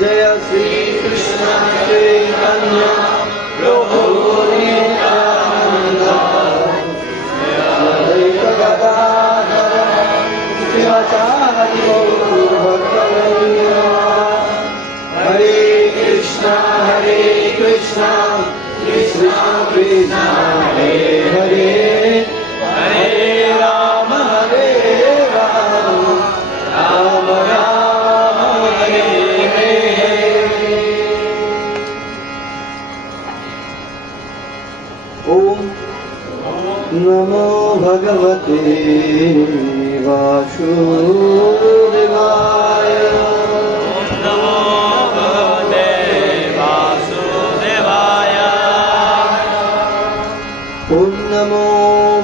जय श्री कृष्ण चैतन्य प्रभु नित्यानंद अद्वैत गदाधर शिवाचार्य गौरभक्तवृंद हरे कृष्णा कृष्णा कृष्णा हरे हरे हरे राम राम राम हरे हरे। ओम नमो भगवते वासुदेवाय। ओम नमो भगवते वासुदेवाय। ओम नमो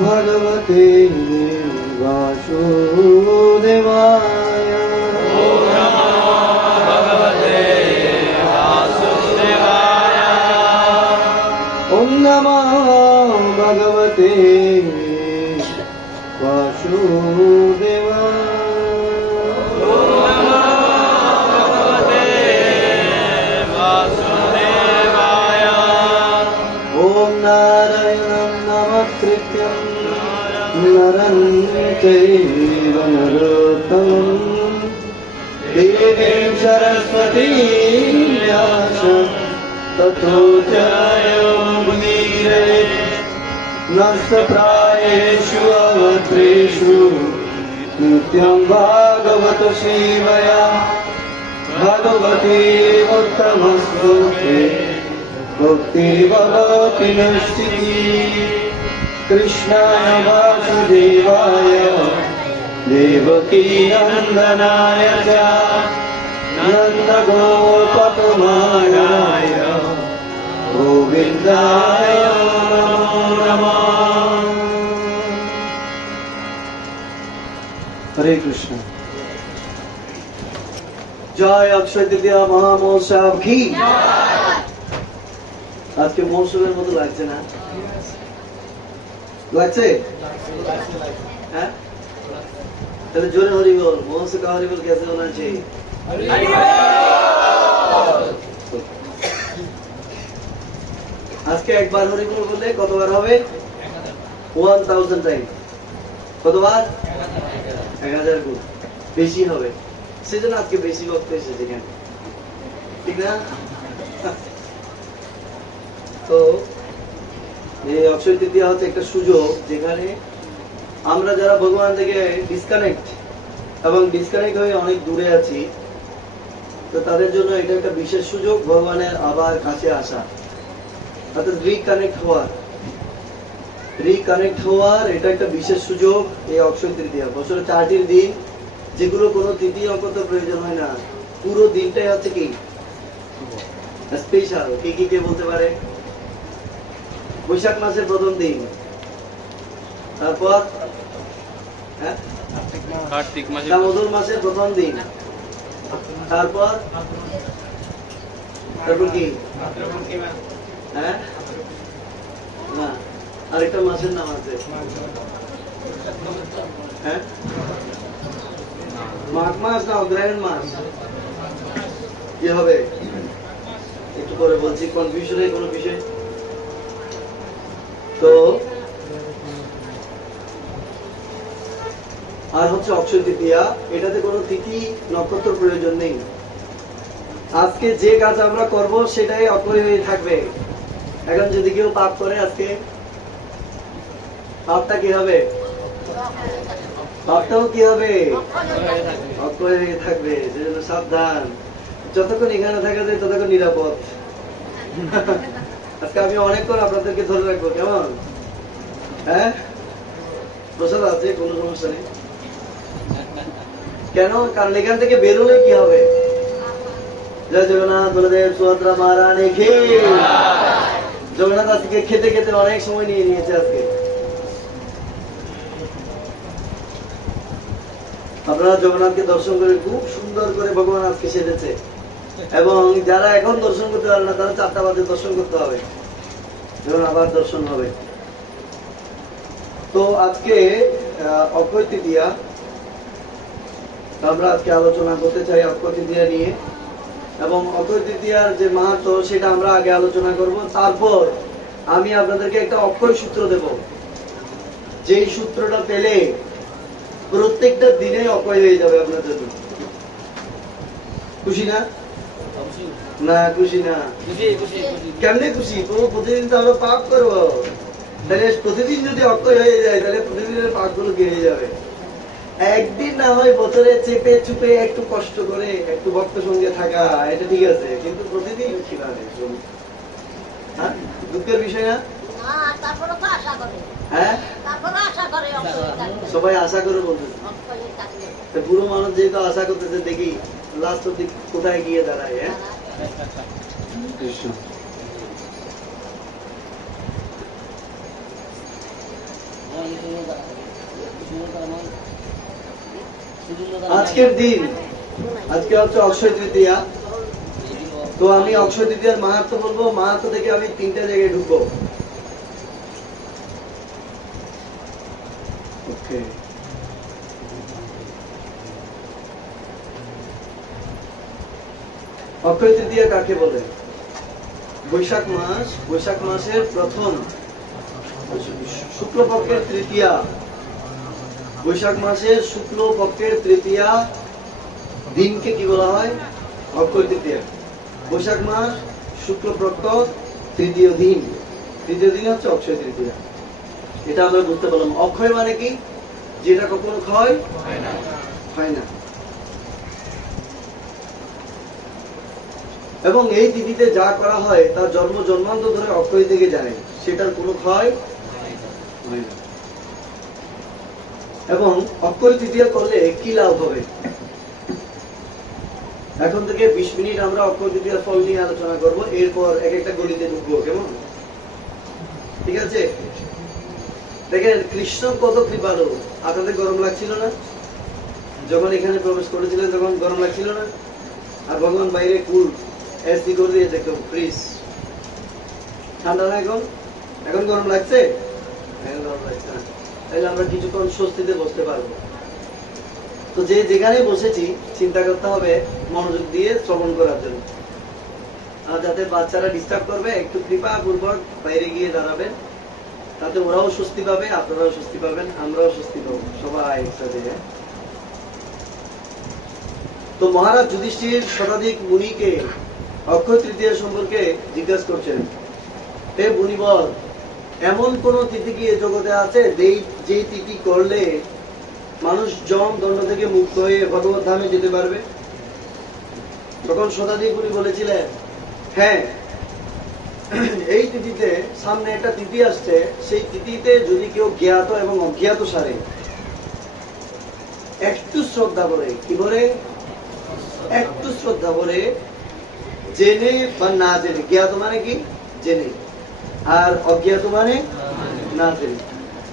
भगवते वासुदेवाय। ओम नमो भगवते वासुदेवाय। ओम नमो भगवते वासुदेवाय। ओम नारायणं नमस्कृत्यं नरं चैव नरोत्तमं देवीं सरस्वतीं व्यासं ततो जयमुदीरये। नष्टप्रायेषु अवत्रेषु नित्यं भागवत सेवया भगवती उत्तमश्लोके भक्तिर्भवति नश्चितिः। कृष्णाय वासुदेवाय देवकी नन्दनाय च नन्दगोपकुमाराय गोविन्दाय नमो नमः। हरे कृष्ण। जय अक्षय तृतीया महामहोत्सव की। আজকে মৌসুমের মতো লাগছে না? লাগছে? হ্যাঁ, তাহলে জোরে হরি বল। মৌসুম का हरि बोल कैसे होना चाहिए? আজকে একবার হরি বল বললে কতবার হবে? 1000 টাইম। কতবার? 1000 গুণ বেশি হবে। সেজন্য আজকে বেশি ভক্ত এসেছে এখানে, ঠিক না? তো এই অক্ষয় তৃতীয়া হচ্ছে একটা সুযোগ যেখানে আমরা যারা ভগবান থেকে ডিসকানেক্ট এবং ডিসকানেক্ট হয়ে অনেক দূরে আছি, তো তাদের জন্য এটা একটা বিশেষ সুযোগ ভগবানের আবার কাছে আসা, অর্থাৎ রিকানেক্ট হওয়ার এটা একটা বিশেষ সুযোগ। এই অক্ষয় তৃতীয়া বছরে 4টি দিন, যেগুলো কোনো তিথি অঙ্কতে প্রয়োজন হয় না, পুরো দিনটাই হচ্ছে কি স্পেশাল। কে বলতে পারে? বৈশাখ মাসের প্রথম দিন, তারপর কার্তিক মাসে দামোদর মাসের প্রথম দিন, তারপর কি? হ্যাঁ, না, আরেকটা মাসের নাম আছে। হ্যাঁ, মাঘ মাস না অগ্রহায়ণ মাস? কি হবে একটু পরে বলছি, কনফিউশনের কোনো বিষয়। তো আর হচ্ছে অক্ষয় তৃতীয়া, এটাতে কোনো তিথি নক্ষত্র প্রয়োজন নেই। আজকে যে কাজ আমরা করব সেটাই অক্ষয় হয়ে থাকবে। এখন যদি কেউ পাপ করে, আজকে পাপটা কি হবে? পাপটাও কি হবে? অক্ষয় হয়ে থাকবে। সেজন্য সাবধান, যতক্ষণ এখানে থাকা যায় ততক্ষণ নিরাপদ। আজকে আমি অনেকক্ষণ আপনাদেরকে ধরে রাখবো, কেমন? হ্যাঁ, প্রসাদ আছে, কোনো সমস্যা নেই। কেন? কারণ এখান থেকে বেরোলে কি হবে? জয় জগন্নাথ বলদেব সুভদ্রা মহারানী কি। জগন্নাথ আজকে খেতে খেতে অনেক সময় নিয়ে নিয়েছে। আজকে আপনারা জগন্নাথকে দর্শন করে খুব সুন্দর করে ভগবান আজকে সেজেছে, এবং যারা এখন দর্শন করতে পারে না তারা 4টা বাজে দর্শন করতে হবে, যখন আবার দর্শন হবে। তো আজকে অক্ষয় তৃতীয়া, আমরা আজকে আলোচনা করতে চাই অক্ষয় তৃতীয়া নিয়ে। এবং অক্ষয় তৃতীয়ার যে মাহাত্ম সেটা আমরা আগে আলোচনা করব। তারপর আমি আপনাদেরকে একটা অক্ষয় সূত্র দেব, যেই সূত্রটা পেলে প্রত্যেকটা দিনে অক্ষয় হয়ে যাবে আপনার জন্য। খুশি না? না খুশি না? কেমনে খুশি? প্রতিদিন তো আমরা পাপ করবো, তাহলে প্রতিদিন যদি অক্ষয় হয়ে যায় তাহলে প্রতিদিনের পাপগুলো গেড়ে যাবে। একদিন না হয় বছরে চেপে চুপে একটু কষ্ট করে একটু ভক্ত সঙ্গে থাকা, এটা ঠিক আছে, কিন্তু প্রতিদিন কিভাবে? হ্যাঁ, দুঃখের বিষয় না? হ্যাঁ, সবাই আশা করে বলতেছে। বুড়ো মানুষ যেহেতু আশা করতেছে, দেখি লাস্ট অব্দি কোথায় গিয়ে দাঁড়ায়। হ্যাঁ, আজকের দিন, আজকে হচ্ছে অক্ষয় তৃতীয়া। তো আমি অক্ষয় তৃতীয়ার মাহাত্ম বলবো, মাহাত্ম থেকে আমি 3টা জায়গায় ঢুকবো। ওকে, অক্ষয় তৃতীয়া কাকে বলে? বৈশাখ মাস, বৈশাখ মাসের প্রথম শুক্লপক্ষের তৃতীয়া, বৈশাখ মাসের শুক্লপক্ষের তৃতীয়া দিনকে কি বলা হয়? অক্ষয় তৃতীয়া। বৈশাখ মাস শুক্লপক্ষ তৃতীয় দিন, তৃতীয় দিন হচ্ছে অক্ষয় তৃতীয়া। এটা আমরা বুঝতে পারলাম। অক্ষয় মানে কি? যেটা কখনো ক্ষয় হয় না। এবং এই তিথিতে যা করা হয় তার জন্ম জন্মান্তর ধরে অক্ষয় থেকে যায়, সেটার কোনো ক্ষয় হয় না। এবং অক্ষয় তৃতীয়া করলে কি লাভ হবে? এখন থেকে 20 মিনিট আমরা অক্ষয় তৃতীয়ার ফল নিয়ে আলোচনা করব, এরপর এক একটা গলিতে ঢুকবো। কেমন? ঠিক আছে? দেখেন কৃষ্ণ কত কৃপালু। আপনাদের গরম লাগছিল না যখন এখানে প্রবেশ করেছিলেন? তখন গরম লাগছিল না? আর ভগবান বাইরে কুল এসি করে দিয়েছে, একদম ফ্রিজ, ঠান্ডা না? এখন এখন গরম লাগছে? এখন গরম লাগছে না। তাহলে আমরা কিছুক্ষণ স্বস্তিতে বসতে পারবো। তো যে যেখানে বসেছি চিন্তা করতে হবে মনোযোগ দিয়ে শ্রবণ করার জন্য। আর যাতে বাচ্চারা ডিস্টার্ব করবে, একটু কৃপা পূর্বক বাইরে গিয়ে দাঁড়াবেন, তাতে ওরাও স্বস্তি পাবে, আপনারাও স্বস্তি পাবেন, আমরাও স্বস্তি পাবো, সবাই একসাথে। তো মহারাজ যুধিষ্ঠির শতাধিক মুনিকে অক্ষয় তৃতীয়া সম্পর্কে জিজ্ঞাসা করছেন, হে মুনিবর, এমন কোন তিথি কি এ জগতে আছে যে তিথি করলে মানুষ জম দণ্ড থেকে মুক্ত হয়ে ভগবত ধামে যেতে পারবে? তখন শতাধিক মুনি বলেছিলেন, হ্যাঁ, এই তিথিতে, সামনে একটা তিথি আসছে, সেই তিথিতে যদি কেউ জ্ঞাত এবং অজ্ঞাত সারে একটু শ্রদ্ধা করে, কি বলে? একটু শ্রদ্ধা করে, জেনে বা না জেনে, জ্ঞাত মানে কি? জেনে, আর অজ্ঞাত মানে না জেনে।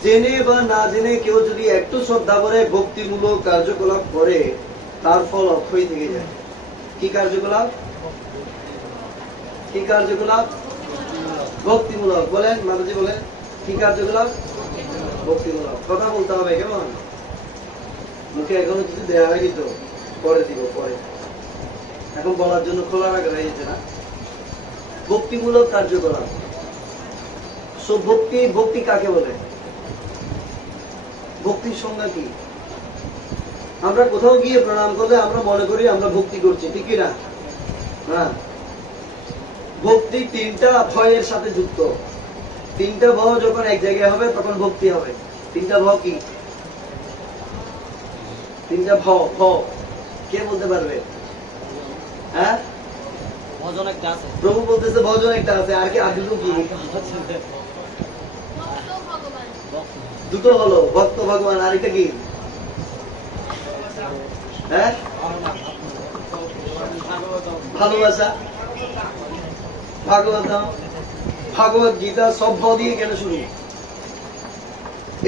জেনে বা না জেনে কেউ যদি একটু শ্রদ্ধা করে ভক্তিমূলক কার্যকলাপ করে, তার ফল অক্ষয় থেকে যায়। কি কার্যকলাপ? কি কার্যকলাপ? ভক্তিমূলক। বলেন মাতাজি, বলেন কি কার্যকলাপ? ভক্তিমূলক। কথা বলতে হবে, কেমন? মুখে এখনো কিছু দেওয়া হয়নি তো, পরে দিব, পরে। এখন বলার জন্য খোলা রাখা হয়েছে না? ভক্তিমূলক কার্যকলাপ। ভক্তি, ভক্তি কাকে বলে? ভক্তির সংজ্ঞা কি? আমরা কোথাও গিয়ে প্রণাম করলে আমরা মনে করি আমরা ভক্তি করছি, ঠিক না? হ্যাঁ, ভক্তি 3টা ভয়ের সাথে যুক্ত। 3টা ভয় যখন এক জায়গায় হবে তখন ভক্তি হবে। 3টা ভয় কি? 3টা ভয় কে বলতে পারবে? হ্যাঁ, ভজন একটা আছে। প্রভু বলতেছে ভজন একটা আছে, আর কি? আর দুটো কি? দুটো হলো, ভক্ত ভগবান, আর এটা কি? হ্যাঁ, ভালোবাসা, ভাগবতম, ভাগবত গীতা, সব ভাব দিয়ে কেন শুরু?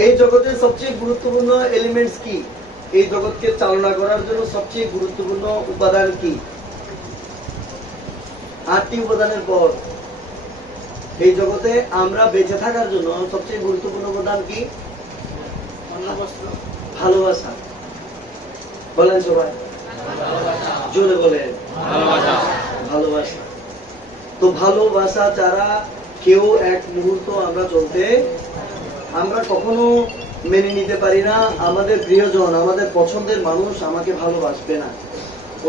এই জগতের সবচেয়ে গুরুত্বপূর্ণ এলিমেন্টস কি? এই জগৎকে চালনা করার জন্য সবচেয়ে গুরুত্বপূর্ণ উপাদান কি? 8টি উপাদানের পর এই জগতে আমরা বেঁচে থাকার জন্য সবচেয়ে গুরুত্বপূর্ণ উপাদান কি? ভালোবাসা। বলেন সবাই, জোরে বলেন, ভালোবাসা। তো ভালোবাসা ছাড়া কেউ এক মুহূর্ত আমরা কখনো মেনে নিতে পারি না আমাদের প্রিয়জন, আমাদের পছন্দের মানুষ আমাকে ভালোবাসবে না,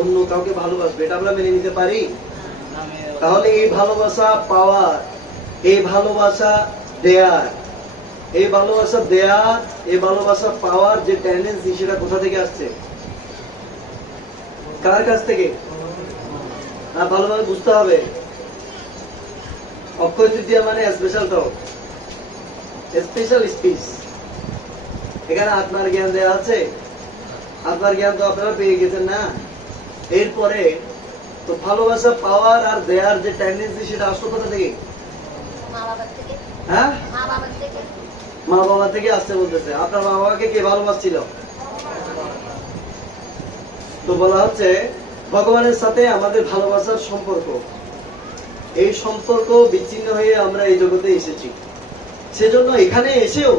অন্য কাউকে ভালোবাসবে, এটা আমরা মেনে নিতে পারি? তাহলে এই ভালোবাসা পাওয়ার, এই ভালোবাসা দেয়ার, এই ভালোবাসা পাওয়ার যে টেন্ডেন্সি, সেটা কোথা থেকে আসছে? কার কাছ থেকে? ভালোভাবে বুঝতে হবে। অক্ষয় তৃতীয়া মানে স্পেশাল টক, স্পেশাল স্পিচ। এখানে আত্মার জ্ঞান দেওয়া আছে, আত্মার জ্ঞান তো আপনারা পেয়ে গেছেন না? এরপরে তো ভালোবাসা পাওয়ার আর দেয়ার যে টেন্ডেন্সি, সেটা আসলো কোথা থেকে? হ্যাঁ, মা বাবা থেকে আসতে বলতেছে। আপনার মা বাবাকে কে ভালোবাসছিল? তো বলা হচ্ছে ভগবানের সাথে আমাদের ভালোবাসার সম্পর্ক, এই সম্পর্ক বিচ্ছিন্ন হয়ে আমরা এই জগতে এসেছি। সেজন্য এখানে এসেও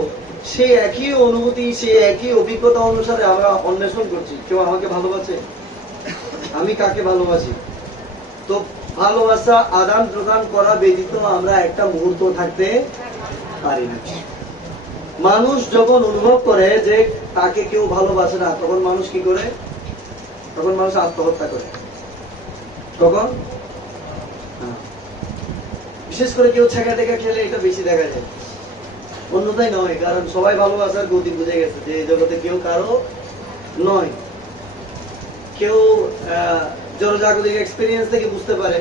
সেই একই অনুভূতি, সেই একই অভিজ্ঞতা অনুসারে আমরা অন্বেষণ করছি, কেউ আমাকে ভালোবাসে, আমি কাকে ভালোবাসি। তো ভালোবাসা আদান প্রদান করা ব্যতীত আমরা একটা মুহূর্ত থাকতে পারি না। মানুষ যখন অনুভব করে যে তাকে কেউ ভালোবাসে না, তখন মানুষ কি করে? তখন মানুষ আত্মহত্যা করে। তখন বিশেষ করে কেউ ছেঁকা টেকা খেলে এটা বেশি দেখা যায়, অন্যথায় নয়। কারণ সবাই ভালোবাসার গতি বুঝে গেছে যে এই জগতে কেউ কারো নয়। কেউ জনজাগতিক এক্সপিরিয়েন্স থেকে বুঝতে পারে,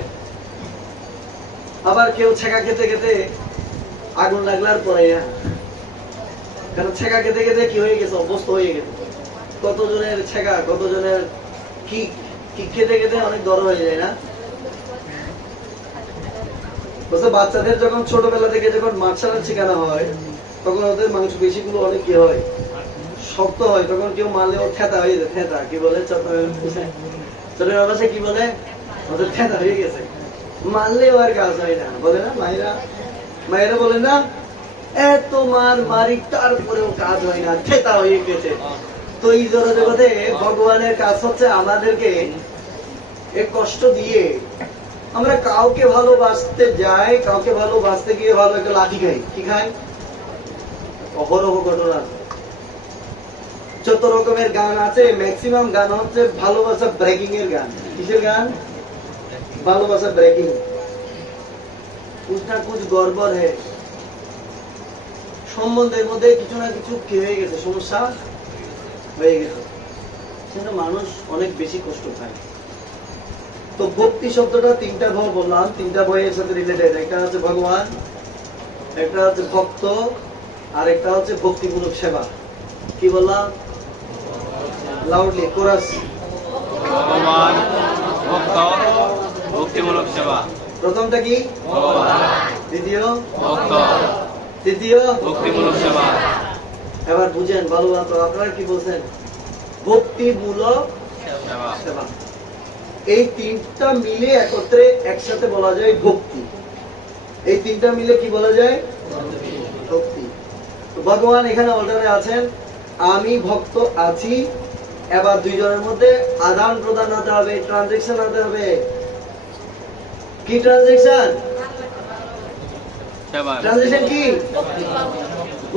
আবার কেউ ছেঁকা খেতে খেতে আগুন লাগলার পরে, কারণ ছেঁকা খেতে খেতে কি হয়ে গেছে, অভ্যস্ত হয়ে গেছে। কতজনের ছেঁকা, কতজনের কিক খেতে খেতে অনেক দর হয়ে যায় না? বাচ্চাদের যখন ছোটবেলা থেকে যখন মার্শাল আর্ট শেখানো হয়, তখন ওদের মাংসপেশিগুলো অনেক কি হয়, শক্ত হয়। তখন কেউ মারলে ওর থেতা হয়ে যায়। থেতা কি বলে চট্টগ্রাম ভাষায় কি বলে? ওদের থেতা হয়ে গেছে, মারলেও আর কাজ হয় না, বলে না মায়েরা বলে না, এত মারি তারপরেও কাজ হয় না, থেতা হয়ে গেছে। তো এই জগতে ভগবানের কাজ হচ্ছে আমাদেরকে এই কষ্ট দিয়ে আমরা কাউকে ভালোবাসতে যাই, কাউকে ভালোবাসতে গিয়ে ভালো একটা লাঠি খাই। কি খাই? অহরহ ঘটনা। যত রকমের গান আছে, ম্যাক্সিমাম গান হচ্ছে ভালোবাসা ব্রেকিং এর গান। কিসের গান? ভালোবাসা ব্রেকিং। কুছ না কুছ গড়বড় হে, সম্বন্ধের মধ্যে কিছু না কিছু কি হয়ে গেছে, সমস্যা হয়ে গেছে, সেটা মানুষ অনেক বেশি কষ্ট পায়। তো ভক্তি শব্দটা তিনটা ভাব বললাম, তিনটা বইয়ের সাথে রিলেটেড। একটা হচ্ছে ভগবান, একটা হচ্ছে ভক্ত, আর একটা হচ্ছে ভক্তিমূলক সেবা। কি বললাম? Loudly chorus. ভগবান, ভক্ত, ভক্তিমূলক সেবা। প্রথমটা কি? ভগবান, দ্বিতীয় ভক্ত, তৃতীয় ভক্তিমূলক সেবা। এবার বুঝেন ভালোবাসা, আপনারা কি বলছেন? ভক্তিমূলক সেবা। সেবা। এই তিনটা মিলে একত্রে একসাথে বলা যায় ভক্তি। এই তিনটা মিলে কি বলা যায়? ভক্তি। তো ভগবান এখানে অর্ডারে আছেন, আমি ভক্ত আছি। এবার দুইজনের মধ্যে আদান প্রদান হতে হবে, ট্রানজেকশন হতে হবে। কি ট্রানজেকশন? সেবা। ট্রানজেকশন কি?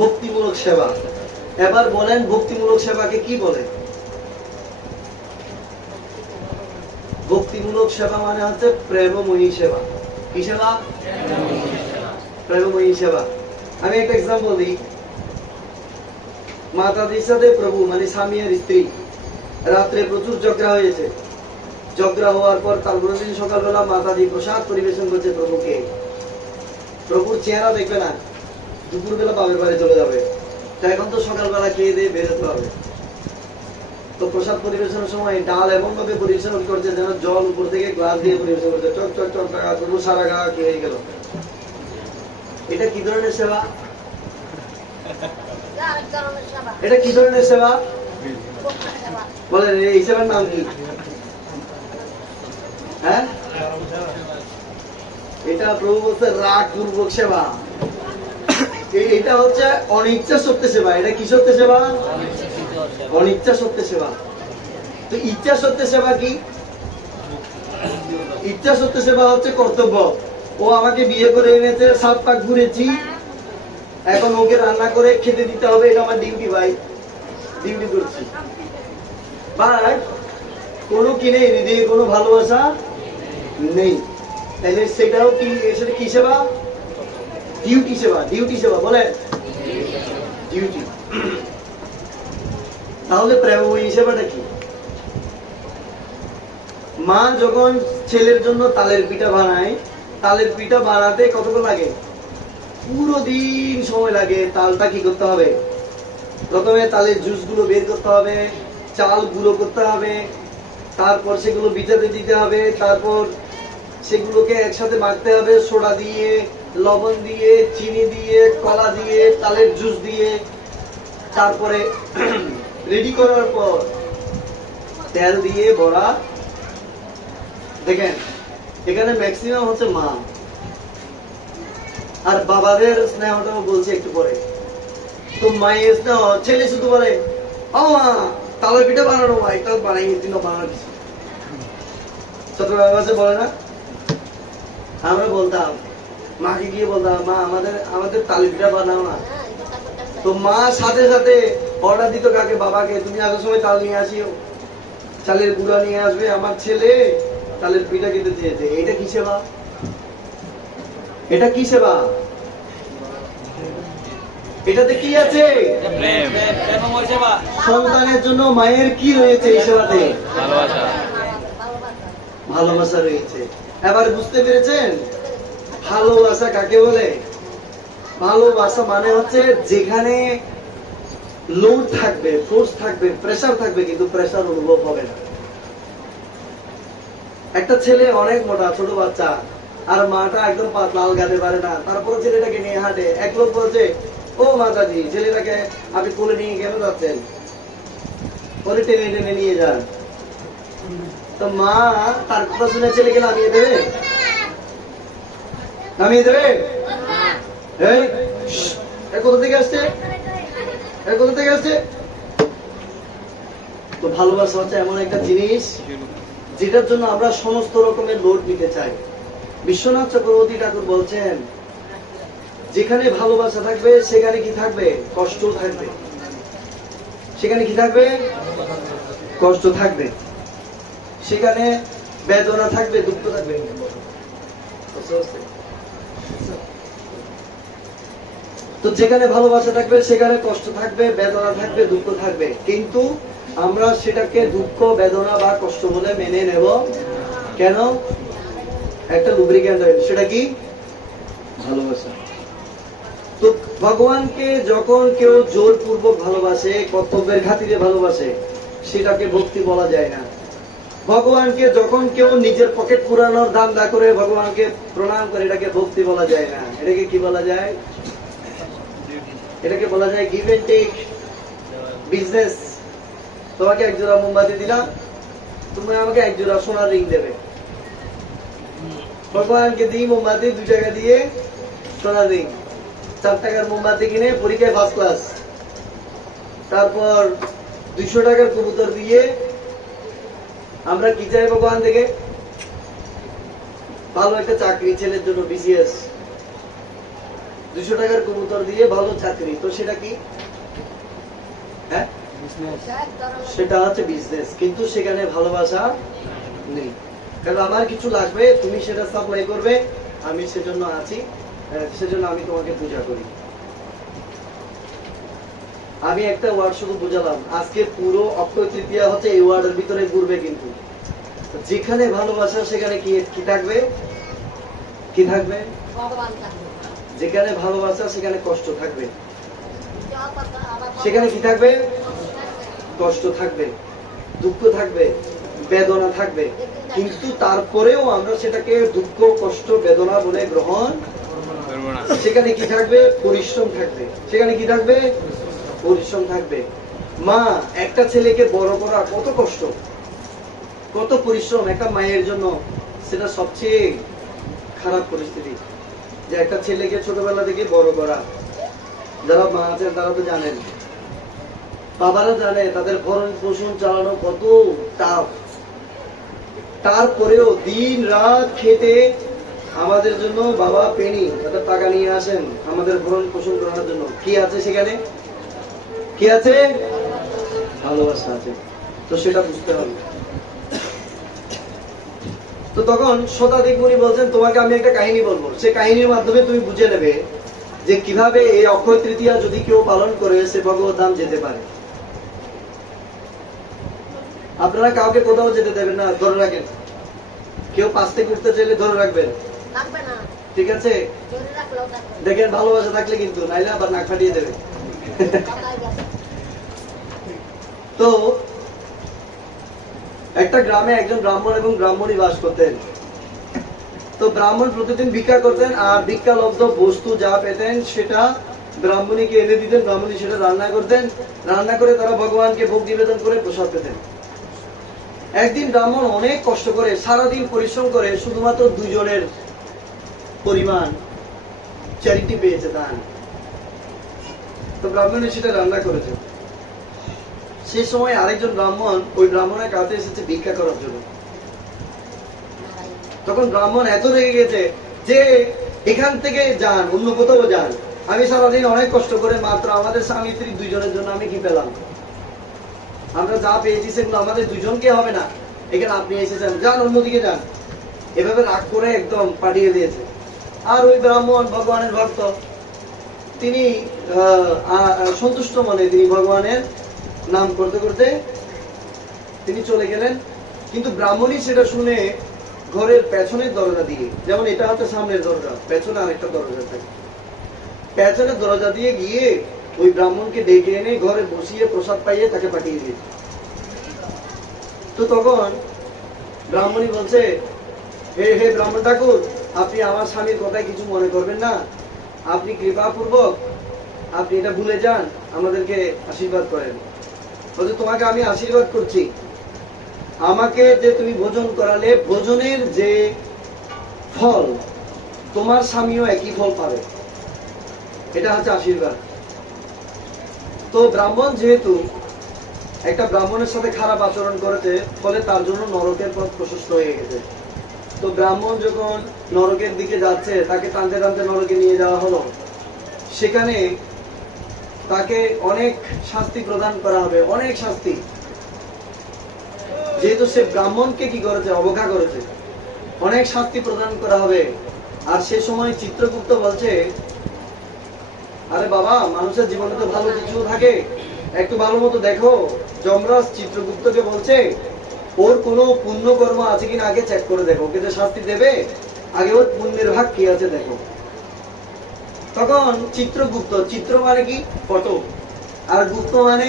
ভক্তিমূলক সেবা। এবার বলেন ভক্তিমূলক সেবাকে কি বলে? ভক্তিমূলক সেবা মানে হচ্ছে প্রেমময়ী সেবা। কি সেবা? প্রেমময়ী সেবা। আমি একটা এক্সাম্পল দিই। মাতাজির সাথে প্রভু মানে স্বামী আর স্ত্রী রাত্রে প্রচুর ঝগড়া হয়েছে। ঝগড়া হওয়ার পর তারপরের দিন সকালবেলা মাতাজি প্রসাদ পরিবেশন করছে প্রভুকে। প্রভুর চেহারা দেখবে না, দুপুরবেলা বাবার বাড়ি চলে যাবে। তো এখন তো সকালবেলা খেয়ে দিয়ে বেরোতে হবে। তো প্রসাদ পরিবেশনের সময় ডাল এমন ভাবে পরিবেশন করছে যেন জল উপর থেকে গ্লাস দিয়ে পরিবেশন করছে, চক চক চক প্রভু সারা গা কি হয়ে গেল। এটা কি ধরনের সেবা? এটা কি ধরনের সেবা? বলেন এই সেবার নাম কি? হ্যাঁ, এটা প্রভু বলছে রাগ পূর্বক সেবা। এটা হচ্ছে অনিচ্ছা সত্য সেবা। এটা কি সত্য সেবা? অনিচ্ছা সত্য সেবা। তো ইচ্ছা সত্য সেবা কি? ইচ্ছা সত্য সেবা হচ্ছে কর্তব্য। ও আমাকে বিয়ে করে এনেছে, 7 পাক ঘুরেছি, এখন ওকে রান্না করে খেতে দিতে হবে, এটা আমার ডিউটি ভাই, ডিউটি করছি। বাট কোনো কিনে এনে দিয়ে কোনো ভালোবাসা নেই, তাহলে সেটাও কি, সেটা কি সেবা? ডিউটি সেবা, ডিউটি সেবা বলে ডিউটি। তাহলে প্রেম ওই সেবাটা কি? মা যখন ছেলের জন্য তালের পিঠা বানায়, তালের পিঠা বানাতে কতক্ষণ লাগে? পুরো দিন সময় লাগে। তালটা কি করতে হবে? প্রথমে তালের জুস গুলো বের করতে হবে, চাল গুঁড়ো করতে হবে, তারপর সেগুলো ভিজাতে দিতে হবে, তারপর সেগুলোকে একসাথে মাখতে হবে সোডা দিয়ে, লবণ দিয়ে, চিনি দিয়ে, কলা দিয়ে, তালের জুস দিয়ে। তারপরে রেডি করার পর তেল দিয়ে ভরা। দেখেন এখানে ম্যাক্সিমাম হচ্ছে মা, আর বাবাদের স্নেহটাও বলছি একটু পরে। তো মায়ের স্নেহ, ছেলে শুধু বলে ও মা তালের পিঠা বানানো, মা এটা বানাই দিন, বানানো কিছু ছোটবেলার কাছে বলে না? আমরা বলতাম, মাকে গিয়ে বলতাম মা আমাদের তালের পিঠা বানাও না। তো মা সাথে সাথে অর্ডার দিত কাকে? বাবাকে, তুমি আসার সময় তাল নিয়ে আসিও, চালের গুঁড়া নিয়ে আসবে, আমার ছেলে তালের পিঠা খেতে চেয়েছে। এটা কি সেবা? এটা কি সেবা? এটাতে কি আছে? প্রেম, প্রেমময় সেবা। সন্তানের জন্য মায়ের কি রয়েছে এই সেবাতে? ভালোবাসা। ভালোবাসা রয়েছে। এবার বুঝতে পেরেছেন ভালোবাসা কাকে বলে? ভালোবাসা মানে হচ্ছে যেখানে লোড থাকবে, ফোর্স থাকবে, প্রেসার থাকবে, কিন্তু প্রেসার অনুভব হবে না। একটা ছেলে অনেক মোটা, ছোট বাচ্চা, আর মাটা একদম পাতলা, আলগাতে পারে না, তারপর ছেলেটাকে নিয়ে হাঁটে। এক লোক বলছে ও মাতাজি ছেলেটাকে আপনি কোলে নিয়ে কেন যাচ্ছেন? পরে টেনে টেনে নিয়ে যান। তো মা তার কথা শুনে ছেলেকে নামিয়ে দেবে? নামিয়ে দেবে? এই কোথা থেকে আসছে? কোথা থেকে আসছে? তো ভালোবাসা হচ্ছে এমন একটা জিনিস যেটার জন্য আমরা সমস্ত রকমের লোড নিতে চাই। বিশ্বনাথ চক্রবর্তী ঠাকুর বলছেন যেখানে ভালোবাসা থাকবে সেখানে কি থাকবে? কষ্ট থাকবে। সেখানে কি থাকবে? কষ্ট থাকবে। সেখানে বেদনা থাকবে, দুঃখ থাকবে। তো যেখানে ভালোবাসা থাকবে সেখানে কষ্ট থাকবে, বেদনা থাকবে, দুঃখ থাকবে, কিন্তু আমরা সেটাকে দুঃখ, বেদনা বা কষ্ট বলে মেনে নেব কেন? একটা লুব্রিক্যান্ট, সেটা কি? ভালোবাসা। তো ভগবানকে যখন কেউ জোরপূর্বক ভালোবাসে, কর্তব্যের খাতিরে ভালোবাসে, সেটাকে ভক্তি বলা যায় না। ভগবানকে যখন কেউ নিজের পকেট পুরানোর ধান্দা করে ভগবানকে প্রণাম করে, এটাকে ভক্তি বলা যায় না। এটাকে কি বলা যায়? এটাকে বলা যায় গিভ এন্ড টেক, বিজনেস। তোমাকে এক জোড়া মোমবাতি দিলাম, তুমি আমাকে এক জোড়া সোনার রিং দেবে। ভগবানকে দিই মোমবাতি 2 টাকা দিয়ে সোনার রিং, 4 টাকার মোমবাতি কিনে পরীক্ষায় ফার্স্ট ক্লাস, তারপর 200 টাকার কবুতর দিয়ে আমরা কি চাই ভগবান থেকে? ভালো একটা চাকরি, ছেলের জন্য বিসিএস, 200 টাকার কবুতর দিয়ে ভালো চাকরি। তো সেটা কি? হ্যাঁ, সেটা হচ্ছে বিজনেস, কিন্তু সেখানে ভালোবাসা নেই। কারণ আমার কিছু লাগবে, তুমি সেটা সাপ্লাই করবে, আমি সেজন্য আছি, সেজন্য আমি তোমাকে পূজা করি। আমি একটা ওয়ার্ড শুধু বুঝালাম, আজকে পুরো অক্ষয় তৃতীয়া হচ্ছে এই ওয়ার্ডের ভিতরে ঘুরবে। কিন্তু যেখানে ভালোবাসা সেখানে কি কি থাকবে? কি থাকবে? যেখানে ভালোবাসা সেখানে কষ্ট থাকবে। সেখানে কি থাকবে? কষ্ট থাকবে, দুঃখ থাকবে, বেদনা থাকবে, কিন্তু তারপরেও আমরা সেটাকে দুঃখ, কষ্ট, বেদনা বলে গ্রহণ করবো না। সেখানে কি থাকবে? পরিশ্রম থাকবে। সেখানে কি থাকবে? পরিশ্রম থাকবে। মা একটা ছেলেকে বড় করা কত কষ্ট, কত পরিশ্রম একটা মায়ের জন্য। সেটা সবচেয়ে খারাপ পরিস্থিতি যে একটা ছেলেকে ছোটবেলা থেকে বড় করা। যারা মা আছেন তারা তো জানেন, বাবারা জানে তাদের ভরণ পোষণ চালানো কত টাফ। তারপরেও দিন রাত খেটে আমাদের জন্য বাবা পেনি অর্থাৎ টাকা নিয়ে আসেন আমাদের ভরণ পোষণ করার জন্য। কি আছে সেখানে? কি আছে? ভালোবাসা আছে। তো সেটা বুঝতে হবে। তো তখন শতাধিক মুনি বলছেন, তোমাকে আমি একটা কাহিনী বলবো, সে কাহিনীর মাধ্যমে তুমি বুঝে নেবে যে কিভাবে এই অক্ষয় তৃতীয়া যদি কেউ পালন করে সে ভগবত ধাম যেতে পারে। আপনারা কাউকে কোথাও যেতে দেবেন না, ধরে রাখেন। কেউ পাশ থেকে উঠতে চাইলে ধরে রাখবেন, লাগবে না, ঠিক আছে? জোরে রাখলেও থাকবে। দেখেন ভালোবাসা থাকলে কিন্তু, নাইলে আবার নাক ফাটিয়ে দেবে। কথাই গেছে। তো একটা গ্রামে একজন ব্রাহ্মণ এবং ব্রাহ্মণী বাস করতেন। তো ব্রাহ্মণ প্রতিদিন ভিক্ষা করতেন, আর ভিক্ষালব্ধ বস্তু যা পেতেন সেটা ব্রাহ্মণীকে এনে দিতেন। ব্রাহ্মণী সেটা রান্না করতেন, রান্না করে তারা ভগবানকে ভোগ নিবেদন করে প্রসাদ পেতেন। একদিন ব্রাহ্মণ অনেক কষ্ট করে সারাদিন পরিশ্রম করে শুধুমাত্র 2 জনের পরিমাণ চ্যারিটি পেয়েছে দান। তো ব্রাহ্মণী সেটা রান্না করেছে। সেই সময় আরেকজন ব্রাহ্মণ ওই ব্রাহ্মণের কাছে এসেছে ভিক্ষা করার জন্য। তখন ব্রাহ্মণ এত রেগে গেছে যে এখান থেকে যান, অন্য কোথাও যান, আমি সারাদিন অনেক কষ্ট করে মাত্র আমাদের স্বামী স্ত্রী 2 জনের জন্য আমি কি পেলাম? আমরা যা পেয়েছি সেগুলো আমাদের 2 জনকে হবে না, এখানে আপনি এসেছেন, যান অন্যদিকে যান। এভাবে রাগ করে একদম পাঠিয়ে দিয়েছে। আর ওই ব্রাহ্মণ ভগবানের ভক্ত, তিনি সন্তুষ্ট মনে তিনি ভগবানের নাম করতে করতে তিনি চলে গেলেন। কিন্তু ব্রাহ্মণী সেটা শুনে ঘরের পেছনের দরজা দিয়ে, যেমন এটা হচ্ছে সামনের দরজা, পেছনে আরেকটা দরজা থাকে, পেছনের দরজা দিয়ে গিয়ে ওই ব্রাহ্মণকে ডেকে এনে ঘরে বসিয়ে প্রসাদ পাইয়ে তাকে পাঠিয়ে দিয়েছে। তো তখন ব্রাহ্মণী বলছে, হে হে ব্রাহ্মণ ঠাকুর, আপনি আমার স্বামীর কথায় কিছু মনে করবেন না, আপনি কৃপাপূর্বক আপনি এটা ভুলে যান, আমাদেরকে আশীর্বাদ করেন। বলছে, তোমাকে আমি আশীর্বাদ করছি, আমাকে যে তুমি ভোজন করালে, ভোজনের যে ফল তোমার স্বামীও একই ফল পাবে, এটা হচ্ছে আশীর্বাদ। তো ব্রাহ্মণ যেহেতু একটা ব্রাহ্মণের সাথে খারাপ আচরণ করেছে, ফলে তার জন্য নরকের পথ প্রশস্ত হয়ে গেছে। তো ব্রাহ্মণ যখন নরকের দিকে যাচ্ছে, তাকে টানতে টানতে নরকে নিয়ে যাওয়া হলো। সেখানে তাকে অনেক শাস্তি প্রদান করা হবে, অনেক শাস্তি, যেহেতু সে ব্রাহ্মণকে কি করেছে, অবজ্ঞা করেছে, অনেক শাস্তি প্রদান করা হবে। আর সে সময় চিত্রগুপ্ত বলছে, আরে বাবা, মানুষের জীবনে তো ভালো কিছু থাকে, একটু ভালো মতো দেখো। যমরাজ চিত্রগুপ্তকে বলছে, ওর কোনো পুণ্য কর্ম আছে কিনা আগে চেক করে দেখো, ওকে যে শাস্তি দেবে আগে ওর পুণ্যের ভাগ কি আছে দেখো। তখন চিত্রগুপ্ত, চিত্র মানে কি? ফটো, আর গুপ্ত মানে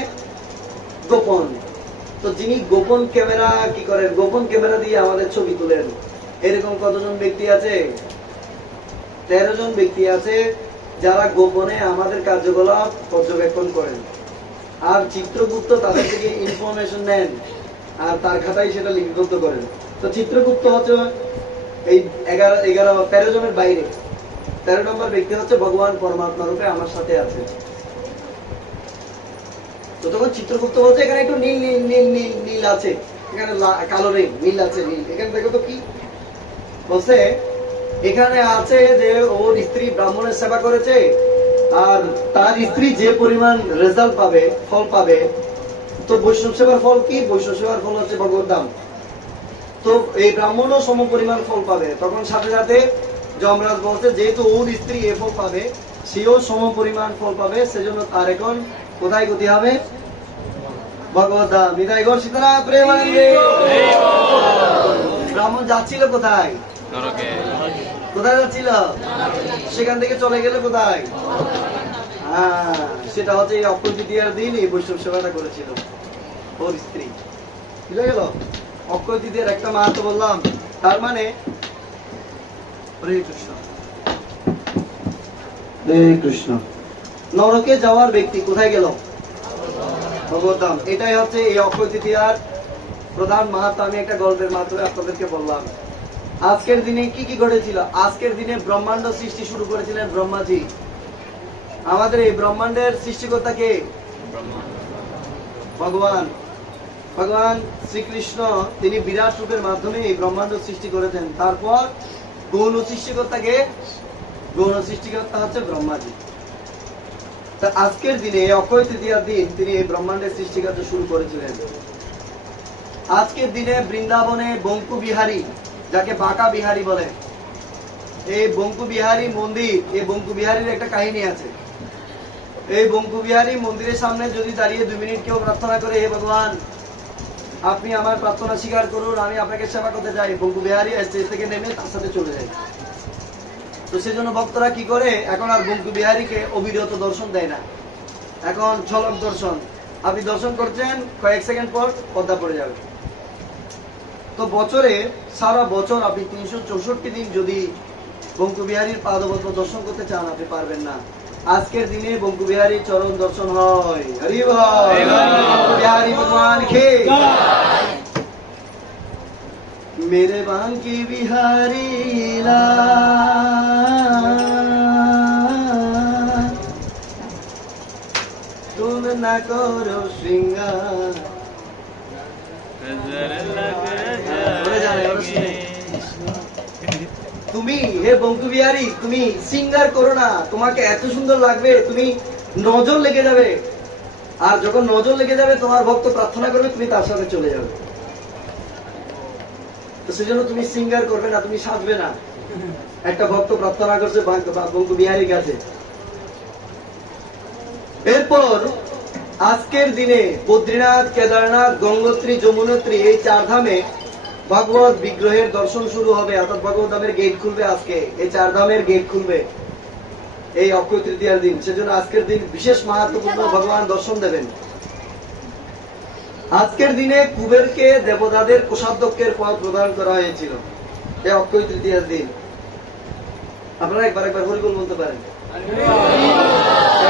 গোপন। তো যিনি গোপন ক্যামেরা কি করেন, গোপন ক্যামেরা দিয়ে আমাদের ছবি তুলেন, এরকম কতজন ব্যক্তি আছে? 13 জন ব্যক্তি আছে যারা গোপনে আমাদের কার্যকলাপ পর্যবেক্ষণ করেন। আর চিত্রগুপ্ত তাদের থেকে ইনফরমেশন নেন আর তার খাতায় সেটা লিপিবদ্ধ করেন। তো চিত্রগুপ্ত হচ্ছে এই 13 জনের বাইরে 13 নম্বর ব্যক্তি হচ্ছে ভগবান পরমাত্মা রূপে আমার সাথে আছে। তো তখন চিত্রগুপ্ত বলছে, এখানে একটু নীল নীল নীল নীল নীল আছে, এখানে কালো নেই, নীল আছে, নীল। এখানে দেখো তো কি বলছে, এখানে আছে যে ওর স্ত্রী ব্রাহ্মণের সেবা করেছে, আর তার স্ত্রী যে পরিমাণ রেজাল্ট পাবে, ফল পাবে। তো বৈষ্ণব সেবার ফল কি? বৈষ্ণব সেবার ফল হচ্ছে ভগবত ধাম। তো এই ব্রাহ্মণও সম পরিমাণ ফল পাবে। তখন সাথে সাথে যমরাজ বলছে, যেহেতু ওর স্ত্রী এ ফল পাবে, সেও সম পরিমাণ ফল পাবে, সেজন্য তার এখন কোথায় গতি হবে? ভগবত ধাম। নিতাই গৌর সীতারাম প্রেমানন্দে। ব্রাহ্মণ যাচ্ছিল কোথায়? নরকে। কোথায় যাচ্ছিল? সেখান থেকে চলে গেলে কোথায়? হ্যাঁ, সেটা হচ্ছে এই অক্ষয় তৃতীয়ার দিন এই বৈষ্ণব সেবাটা করেছিল ওর স্ত্রী। বুঝা গেল? অক্ষয় তৃতীয়ার একটা মাহাত্ম্য বললাম। তার মানে হরে কৃষ্ণ, হরে কৃষ্ণ। নরকে যাওয়ার ব্যক্তি কোথায় গেল? ভগবত ধাম। এটাই হচ্ছে এই অক্ষয় তৃতীয়ার প্রধান মাহাত্ম্য। আমি একটা গল্পের মাধ্যমে আপনাদেরকে বললাম। আজকের দিনে কি কি ঘটেছিল? আজকের দিনে ব্রহ্মাণ্ড সৃষ্টি শুরু করেছিলেন ব্রহ্মাজি। আমাদের এই ব্রহ্মাণ্ডের সৃষ্টিকর্তা কে? ভগবান। ভগবান শ্রীকৃষ্ণ তিনি বিরাট রূপের মাধ্যমে এই ব্রহ্মাণ্ড সৃষ্টি করেছেন। তারপর গৌণ সৃষ্টিকর্তাকে, গৌণ সৃষ্টিকর্তা হচ্ছে ব্রহ্মাজি। তা আজকের দিনে অক্ষয় তৃতীয়ার দিন তিনি এই ব্রহ্মাণ্ডের সৃষ্টিকার্য শুরু করেছিলেন। আজকের দিনে বৃন্দাবনে বঙ্কু বিহারী, যাকে বাঁকা বিহারী বলে, এই বঙ্কু বিহারী মন্দির, এই বঙ্কু বিহারীর একটা কাহিনী আছে। এই বঙ্কু বিহারী মন্দিরের সামনে যদি দাঁড়িয়ে 2 মিনিট কেউ প্রার্থনা করে, হে ভগবান আপনি আমার প্রার্থনা স্বীকার করুন, আমি আপনাকে সেবা করতে চাই, বঙ্কু বিহারী স্টেজ থেকে নেমে তার সাথে চলে যায়। তো সেজন্য ভক্তরা কি করে, এখন আর বঙ্কু বিহারীকে অবিরত দর্শন দেয় না, এখন ঝলক দর্শন। আপনি দর্শন করছেন, কয়েক সেকেন্ড পর পর্দা পড়ে যাবে। তো বছরে সারা বছর আপনি 364 দিন যদি বঙ্কু বিহারীর পাদপদ্ম দর্শন করতে চান, আপনি পারবেন না। আজকের দিনে বঙ্কু বিহারীর চরণ দর্শন হয়। হরি বল, বঙ্কু বিহারী ভগবান কে मेरे बांके बिहारी लाल, तुम ना करो श्रृंगार। তুমি হে বঙ্কু বিহারী, তুমি সিঙ্গার করো না, তোমাকে এত সুন্দর লাগবে, তুমি নজর লেগে যাবে। আর যখন নজর লেগে যাবে, তোমার ভক্ত প্রার্থনা করবে, তুমি তার সাথে চলে যাবে। তো সেজন্য তুমি সিঙ্গার করবে না, তুমি সাজবে না। একটা ভক্ত প্রার্থনা করছে বঙ্কু বিহারীর কাছে। এরপর আজকের দিনে বদ্রীনাথ, কেদারনাথ, গঙ্গোত্রী, যমুনোত্রী এই 4 ধামে ভগবত বিগ্রহের দর্শন শুরু হবে, অর্থাৎ ভগবত ধামের গেট খুলবে। আজকে এই 4 ধামের গেট খুলবে এই অক্ষয় তৃতীয়ার দিন। সেজন্য আজকের দিন বিশেষ মাহাত্ম্যপূর্ণ, ভগবান দর্শন দেবেন। আজকের দিনে কুবেরকে দেবতাদের কোষাধ্যক্ষের পদ প্রদান করা হয়েছিল এই অক্ষয় তৃতীয়ার দিন। আপনারা একবার হরিবোল বলতে পারেন,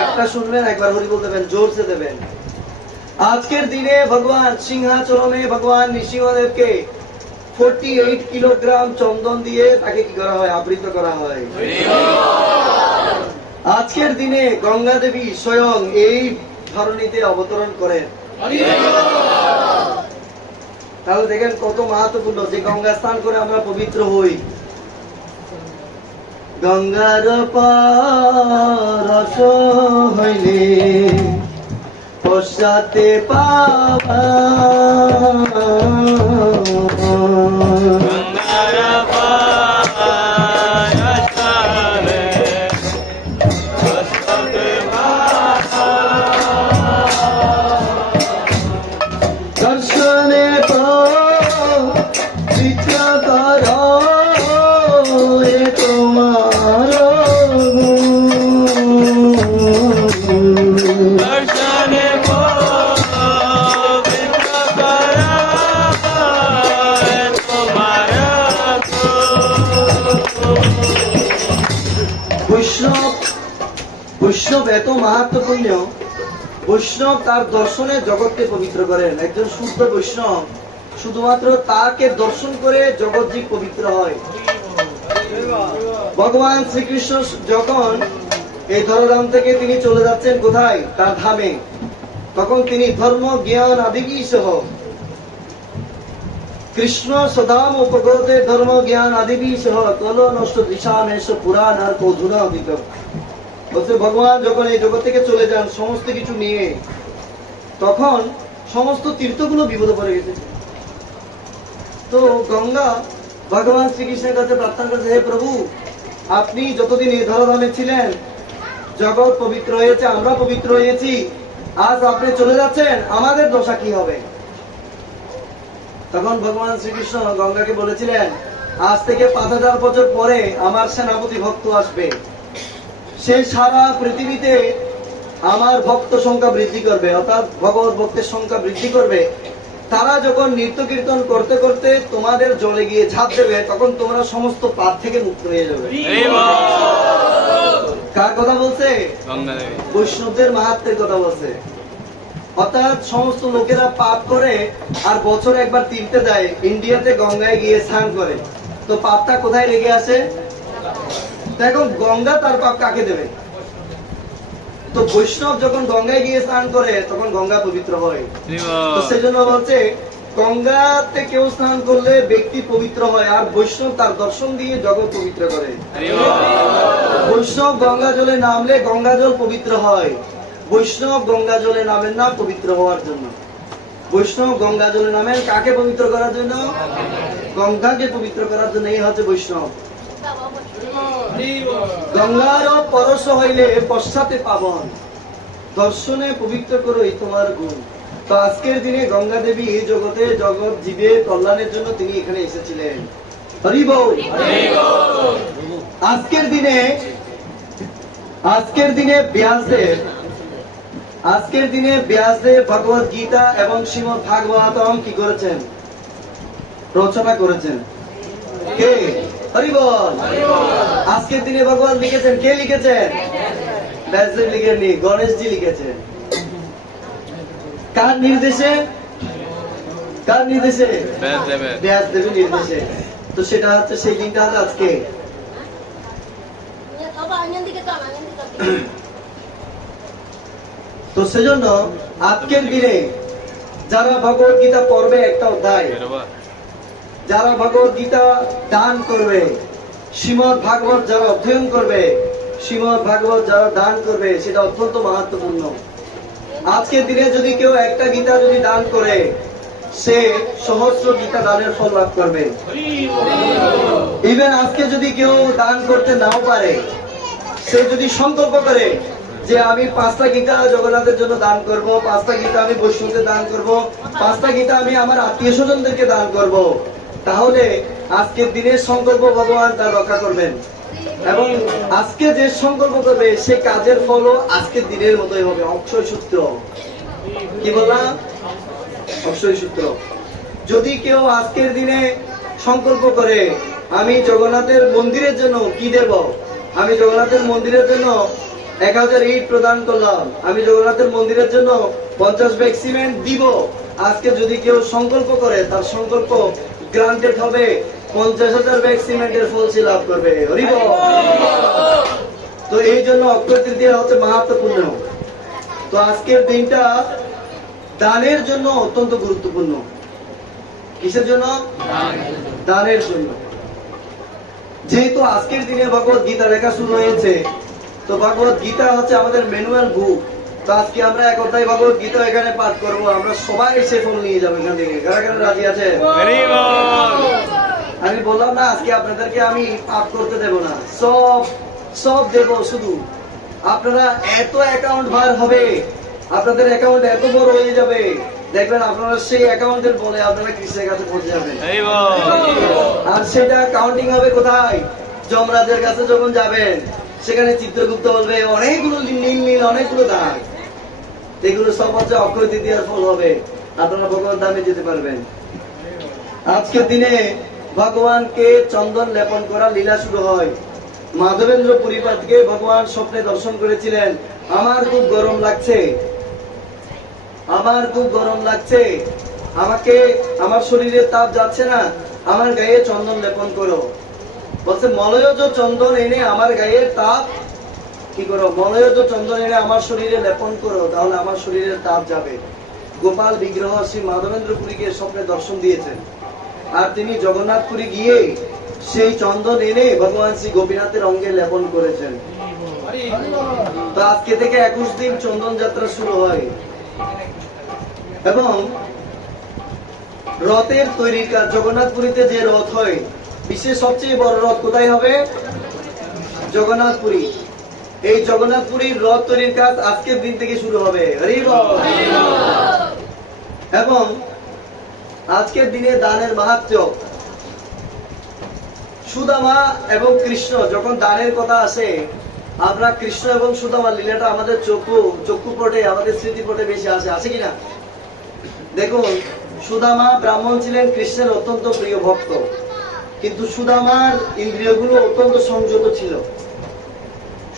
একটা শুনবেন, একবার হরি বলতে দেবেন, জোরসে দেবেন। আজকের দিনে ভগবান সিংহাচরণে ভগবান নৃসিংহদেবকে 48 কিলোগ্রাম চন্দন দিয়ে তাকে কি করা হয়, আবৃত করা হয়। আজকের দিনে গঙ্গা দেবী স্বয়ং এই ধরণীতে অবতরণ করেন। তাহলে দেখেন কত মাহাত্ম্যপূর্ণ, যে গঙ্গা স্নান করে আমরা পবিত্র হই। গঙ্গার পরশ হইলে পশ্চাতে পাওয়া, দর্শনে পবিত্র কর এ তোমার বৈষ্ণব এত মাহাত্ম্যপূর্ণ। বৈষ্ণব তার দর্শনে জগৎকে পবিত্র করেন। একজন শুদ্ধ বৈষ্ণব শুধুমাত্র তাকে দর্শন করে জগৎ পবিত্র হয়। ভগবান শ্রীকৃষ্ণ যখন এই ধরাধাম থেকে তিনি চলে যাচ্ছেন কোথায়, তার ধামে, তখন তিনি ধর্ম জ্ঞান আদিবি সহ কৃষ্ণ সদাম উপগতে ধর্ম জ্ঞান আদিবি সহ কল নষ্ট দিশামেশ পুরাণ আর কৌধুনা অধিক। বলছে ভগবান যখন এই জগৎ থেকে চলে যান সমস্ত কিছু নিয়ে, তখন সমস্ত তীর্থগুলো বিপদে পড়ে গেছে। তো গঙ্গা ভগবান শ্রীকৃষ্ণের কাছে প্রার্থনা করেছে, হে প্রভু আপনি যতদিন এই ধরাধামে ছিলেন জগৎ পবিত্র হয়েছে, আমরা পবিত্র হয়েছি, আজ আপনি চলে যাচ্ছেন, আমাদের দশা কি হবে? তখন ভগবান শ্রীকৃষ্ণ গঙ্গাকে বলেছিলেন, আজ থেকে 5000 বছর পরে আমার সেনাপতি ভক্ত আসবে, সে সারা পৃথিবীতে আমার ভক্ত সংখ্যা বৃদ্ধি করবে, অর্থাৎ ভগবত ভক্তের সংখ্যা বৃদ্ধি করবে। তারা যখন নৃত্য কীর্তন করতে করতে তোমাদের জলে গিয়ে ঝাঁপ দেবে, তখন তোমরা সমস্ত পাপ থেকে মুক্ত হয়ে যাবে। কার কথা বলছে? বৈষ্ণবদের মাহাত্ম্যের কথা বলছে। অর্থাৎ সমস্ত লোকেরা পাপ করে আর বছরে একবার তীর্থে যায়, ইন্ডিয়াতে গঙ্গায় গিয়ে স্নান করে, তো পাপটা কোথায় রেগে আসে? এখন গঙ্গা তার পাপ কাকে দেবে? তো বৈষ্ণব যখন গঙ্গায় গিয়ে স্নান করে তখন গঙ্গা পবিত্র হয়। তো সেজন্য বলছে গঙ্গাতে কেউ স্নান করলে ব্যক্তি পবিত্র হয়, আর বৈষ্ণব তার দর্শন দিয়ে জগৎ পবিত্র করে। বৈষ্ণব গঙ্গা জলে নামলে গঙ্গা জল পবিত্র হয়, বৈষ্ণব গঙ্গা জলে নামেন না পবিত্র হওয়ার জন্য। বৈষ্ণব গঙ্গা জলে নামেন কাকে পবিত্র করার জন্য? গঙ্গাকে পবিত্র করার জন্য। এই হচ্ছে বৈষ্ণব। গঙ্গার পরশ হইলে পশ্চাতে পাবন, দর্শনে পবিত্র করোই তোমার গুণ। তো আজকের দিনে গঙ্গা দেবী এই জগতে জগৎ জীবের কল্যাণের জন্য তিনি এখানে এসেছিলেন। হরি বল। আজকের দিনে ব্যাসদেব ভগবত গীতা এবং শ্রীমদ ভাগবতম কি করেছেন? রচনা করেছেন। কে? হরি বল। আজকের দিনে ভগবান লিখেছেন। কে লিখেছেন? ব্যাসদেব লিখেননি, গণেশজি লিখেছেন। কার নির্দেশে? কার নির্দেশে? ব্যাসদেবের নির্দেশে। তো সেটা হচ্ছে, সেই দিনটা হচ্ছে আজকে। তো সেজন্য আজকের দিনে যারা ভগবত গীতা পড়বে একটা অধ্যায়, যারা ভগবত গীতা দান করবে, শ্রীমদ ভাগবত যারা অধ্যয়ন করবে, শ্রীমদ ভাগবত যারা দান করবে, সেটা অত্যন্ত মাহাত্ম্যপূর্ণ। আজকের দিনে যদি কেউ একটা গীতা যদি দান করে, সে সহস্র গীতা দানের ফল লাভ করবে। ইভেন আজকে যদি কেউ দান করতে নাও পারে, সে যদি সংকল্প করে যে আমি 5টা গীতা জগন্নাথের জন্য দান করব, 5টা গীতা আমি বৈষ্ণবদের দান করব, 5টা গীতা আমি আমার আত্মীয় স্বজনদেরকে দান করব, তাহলে আজকের দিনের সংকল্প ভগবান তার রক্ষা করবেন। এবং আজকে যে সংকল্প করবে সে কাজের ফলও আজকের দিনের মতোই হবে। অক্ষয় সূত্র। কি বললাম? অক্ষয় সূত্র। যদি কেউ আজকের দিনে সংকল্প করে আমি জগন্নাথের মন্দিরের জন্য কি দেব, আমি জগন্নাথের মন্দিরের জন্য 1000 ইট প্রদান করলাম, আমি জগন্নাথের মন্দিরের জন্য 50 ব্যাগ সিমেন্ট দিব, আজকে যদি কেউ সংকল্প করে তার সংকল্প গ্রান্টেড হবে, 50,000 ব্যাগ সিমেন্টের ফল সে লাভ করবে। হরি বল। তো এই জন্য অক্ষয় তৃতীয়া হচ্ছে মাহাত্ম্যপূর্ণ। তো আজকের দিনটা দানের জন্য অত্যন্ত গুরুত্বপূর্ণ। কিসের জন্য? দানের জন্য। যেহেতু আজকের দিনে ভগবত গীতা লেখা শুরু হয়েছে, তো ভগবত গীতা হচ্ছে আমাদের ম্যানুয়াল বুক। তো আজকে আমরা এক অধ্যায় ভগবত গীতা এখানে পাঠ করব, আমরা সবাই সে ফল নিয়ে যাবো এখান থেকে। কারা কারা রাজি আছে? আমি বললাম না আজকে আপনাদেরকে আমি পাপ করতে দেব না, সব দেব। শুধু আপনারা এত অ্যাকাউন্ট বার হবে, আপনাদের অ্যাকাউন্ট এত বড় হয়ে যাবে, দেখবেন আপনারা সেই অ্যাকাউন্টের বলে আপনারা কৃষ্ণের কাছে পৌঁছে যাবেন। আর সেটা কাউন্টিং হবে কোথায়? যমরাজের কাছে যখন যাবেন, সেখানে চিত্রগুপ্ত বলবে অনেকগুলো নীল অনেকগুলো দাগ, এগুলো সব হচ্ছে অক্ষয় তৃতীয়ার ফল হবে। আপনারা ভগবান ধামে যেতে পারবেন। আজকের দিনে ভগবানকে চন্দন লেপন করা লীলা শুরু হয়। মাধবেন্দ্র পুরীপাঠকে ভগবান স্বপ্নে দর্শন করেছিলেন। আমার খুব গরম লাগছে, আমাকে আমার শরীরে তাপ যাচ্ছে না, আমার গায়ে চন্দন লেপন করো। বলছে মলয়জ চন্দন এনে আমার গায়ে তাপ কি করো, মলয়জ চন্দন এনে আমার শরীরে লেপন করো, তাহলে আমার শরীরের তাপ যাবে। গোপাল বিগ্রহ শ্রী মাধবেন্দ্র পুরীকে স্বপ্নে দর্শন দিয়েছেন, আর তিনি জগন্নাথপুরী গিয়ে সেই চন্দন এনে ভগবান শ্রী গোপীনাথের অঙ্গে লেপন করেছেন। তো আজকে থেকে 21 দিন চন্দন যাত্রা শুরু হয়। এবং রথের তৈরির কাজ, জগন্নাথপুরীতে যে রথ হয়, বিশ্বের সবচেয়ে বড় রথ কোথায় হবে? জগন্নাথপুরী। এই জগন্নাথপুরীর রথ তৈরির কাজ আজকের দিন থেকে শুরু হবে। হরি বল। এবং আজকের দিনে দানের মাহাত্ম্য, সুদামা এবং কৃষ্ণ যখন দানের কথা আসে, আমরা কৃষ্ণ এবং সুদামা লীলাটা আমাদের চক্ষুপটে, আমাদের স্মৃতিপটে বেশি আছে কিনা? দেখুন, সুদামা ব্রাহ্মণ ছিলেন, কৃষ্ণের অত্যন্ত প্রিয় ভক্ত, কিন্তু সুদামার ইন্দ্রিয়গুলো অত্যন্ত সংযত ছিল।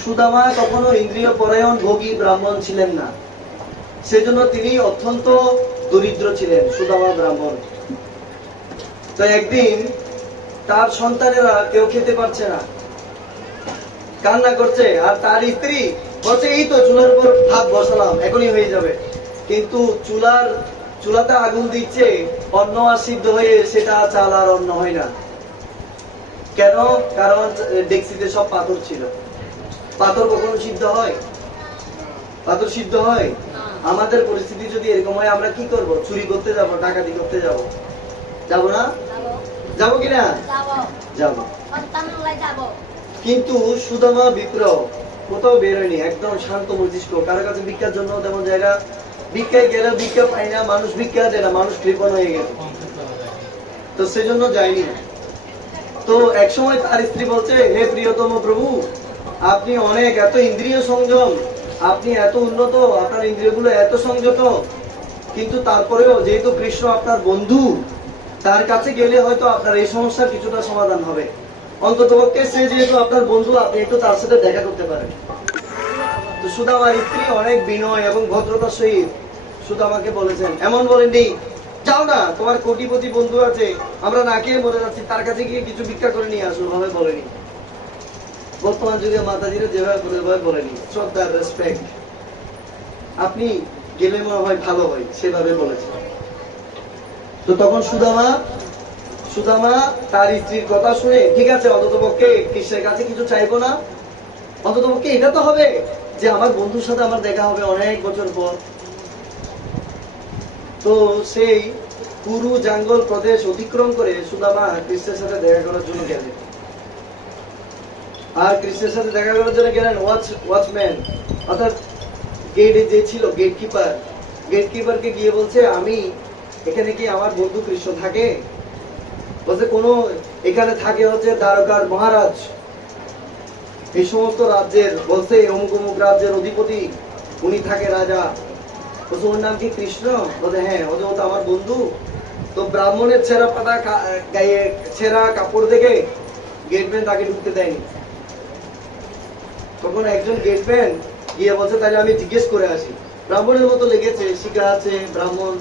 সুদামা কখনো ইন্দ্রিয় পরায়ণ ভোগী ব্রাহ্মণ ছিলেন না, সেজন্য তিনি অত্যন্ত দরিদ্র ছিলেন, সুদামা ব্রাহ্মণ। তো একদিন তার সন্তানেরা কেউ খেতে পারছে না, কান্না করছে, আর তার স্ত্রী বলছে এই তো চুলার উপর ভাত বসালাম, এখনই হয়ে যাবে। কিন্তু চুলার চুলাতে আগুন দিচ্ছে, অন্ন আর সিদ্ধ হয়ে সেটা চাল আর অন্ন হয় না। কেন? কারণ ডেক্সিতে সব পাথর ছিল। পাথর কখনো সিদ্ধ হয়? পাথর সিদ্ধ হয়? আমাদের পরিস্থিতি যদি এরকম হয়, আমরা কি করব? চুরি করতে যাব, ডাকাতি করতে যাব, যাব না? যাবো যাবো কিনা? যাবো যাব। সন্তানলাই যাবো। কিন্তু সুদামা বিপ্র কোথাও বেরোয়নি, একদম শান্ত মস্তিষ্ক। কারো কাছে ভিক্ষার জন্য তেমন জায়গা, ভিক্ষায় গেলে ভিক্ষা পায় না, মানুষ ভিক্ষা দেয় না, মানুষ কৃপণ হয়ে গেছে, তো সেজন্য যায়নি। তো একসময় তার স্ত্রী বলছে, হে প্রিয়তম প্রভু, আপনি অনেক এত ইন্দ্রিয় সংযম, আপনি এত উন্নত, আপনার ইন্দ্রিয়গুলো এত সংযত, কিন্তু তারপরেও যেহেতু কৃষ্ণ আপনার বন্ধু, তার কাছে গেলে হয়তো আপনার এই সমস্যার কিছুটা সমাধান হবে। অন্ততপক্ষে সে যেহেতু আপনার বন্ধু, আপনি একটু তার সাথে দেখা করতে পারেন। তো সুদামার স্ত্রী অনেক বিনয় এবং ভদ্রতার সহিত সুদামাকে বলেছেন, এমন বলেননি, যাও না, তোমার কোটিপতি বন্ধু আছে, আমরা না খেয়ে মরে যাচ্ছি, তার কাছে গিয়ে কিছু ভিক্ষা করে নিয়ে আসুন, ভাবে বলেনি। বর্তমান যুগে মাতাজিরা যেভাবে বলেনি, শ্রদ্ধা, রেসপেক্ট, আপনি গেলে মনে হয় ভালো হয়, সেভাবে বলেছে। তো তখন সুদামা তার স্ত্রীর কথা শুনে, ঠিক আছে, অন্ততপক্ষে কৃষ্ণের কাছে কিছু চাইবো না, অন্ততপক্ষে এটা তো হবে যে আমার বন্ধুর সাথে আমার দেখা হবে অনেক বছর পর। তো সেই কুরু জঙ্গল প্রদেশ অতিক্রম করে সুদামা কৃষ্ণের সাথে দেখা করার জন্য গেলেন। আর কৃষ্ণের সাথে দেখা করার জন্য গেলেন ওয়াচম্যান, অর্থাৎ গেটে যে ছিল গেটকিপারকে গিয়ে বলছে, আমি এখানে কি আমার বন্ধু কৃষ্ণ থাকে? বলছে, কোনো এখানে থাকে হচ্ছে দ্বারকার মহারাজ, এই সমস্ত রাজ্যের, বলছে অমুক অমুক রাজ্যের অধিপতি, উনি থাকে রাজা। বলছে, ওর নাম কি কৃষ্ণ? বলছে, হ্যাঁ। ও তো আমার বন্ধু। তো ব্রাহ্মণের ছেঁড়া পাতা গায়ে ছেঁড়া কাপড় দেখে গেটম্যান তাকে ঢুকতে দেয়নি। তখন একজন গেটম্যান গিয়ে বলছে, তাহলে আমি জিজ্ঞেস করে আসি। ব্রাহ্মণের মতো লেগেছে, শিখা আছে ব্রাহ্মণ,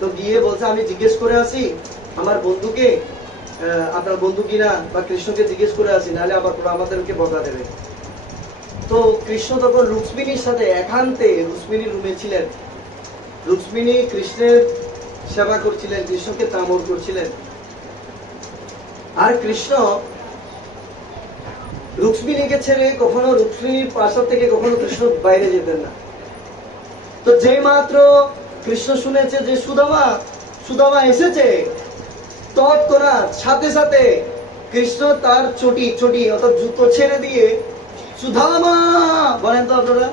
তো গিয়ে বলছে, আমি জিজ্ঞেস করে আসি আমার বন্ধুকে, আপনার বন্ধু কিনা, বা কৃষ্ণকে জিজ্ঞেস করে আসি, নাহলে আবার আমাদেরকে বকা দেবে। তো কৃষ্ণ তখন রুক্মিণীর সাথে একান্তে রুক্মিণীর রুমে ছিলেন। রুক্মিণী কৃষ্ণের সেবা করছিলেন, কৃষ্ণকে তামর করছিলেন। আর কৃষ্ণ রুক্মিণীকে ছেড়ে কখনো, রুক্মিণীর প্রাসাদ থেকে কখনো কৃষ্ণ বাইরে যেতেন না। তো যে মাত্র কৃষ্ণ শুনেছে যে সুদামা এসেছে, তৎক্ষণাৎ সাথে সাথে কৃষ্ণ তার চটি অর্থাৎ জুতো ছেড়ে দিয়ে, সুদামা বলেন তো আপনারা,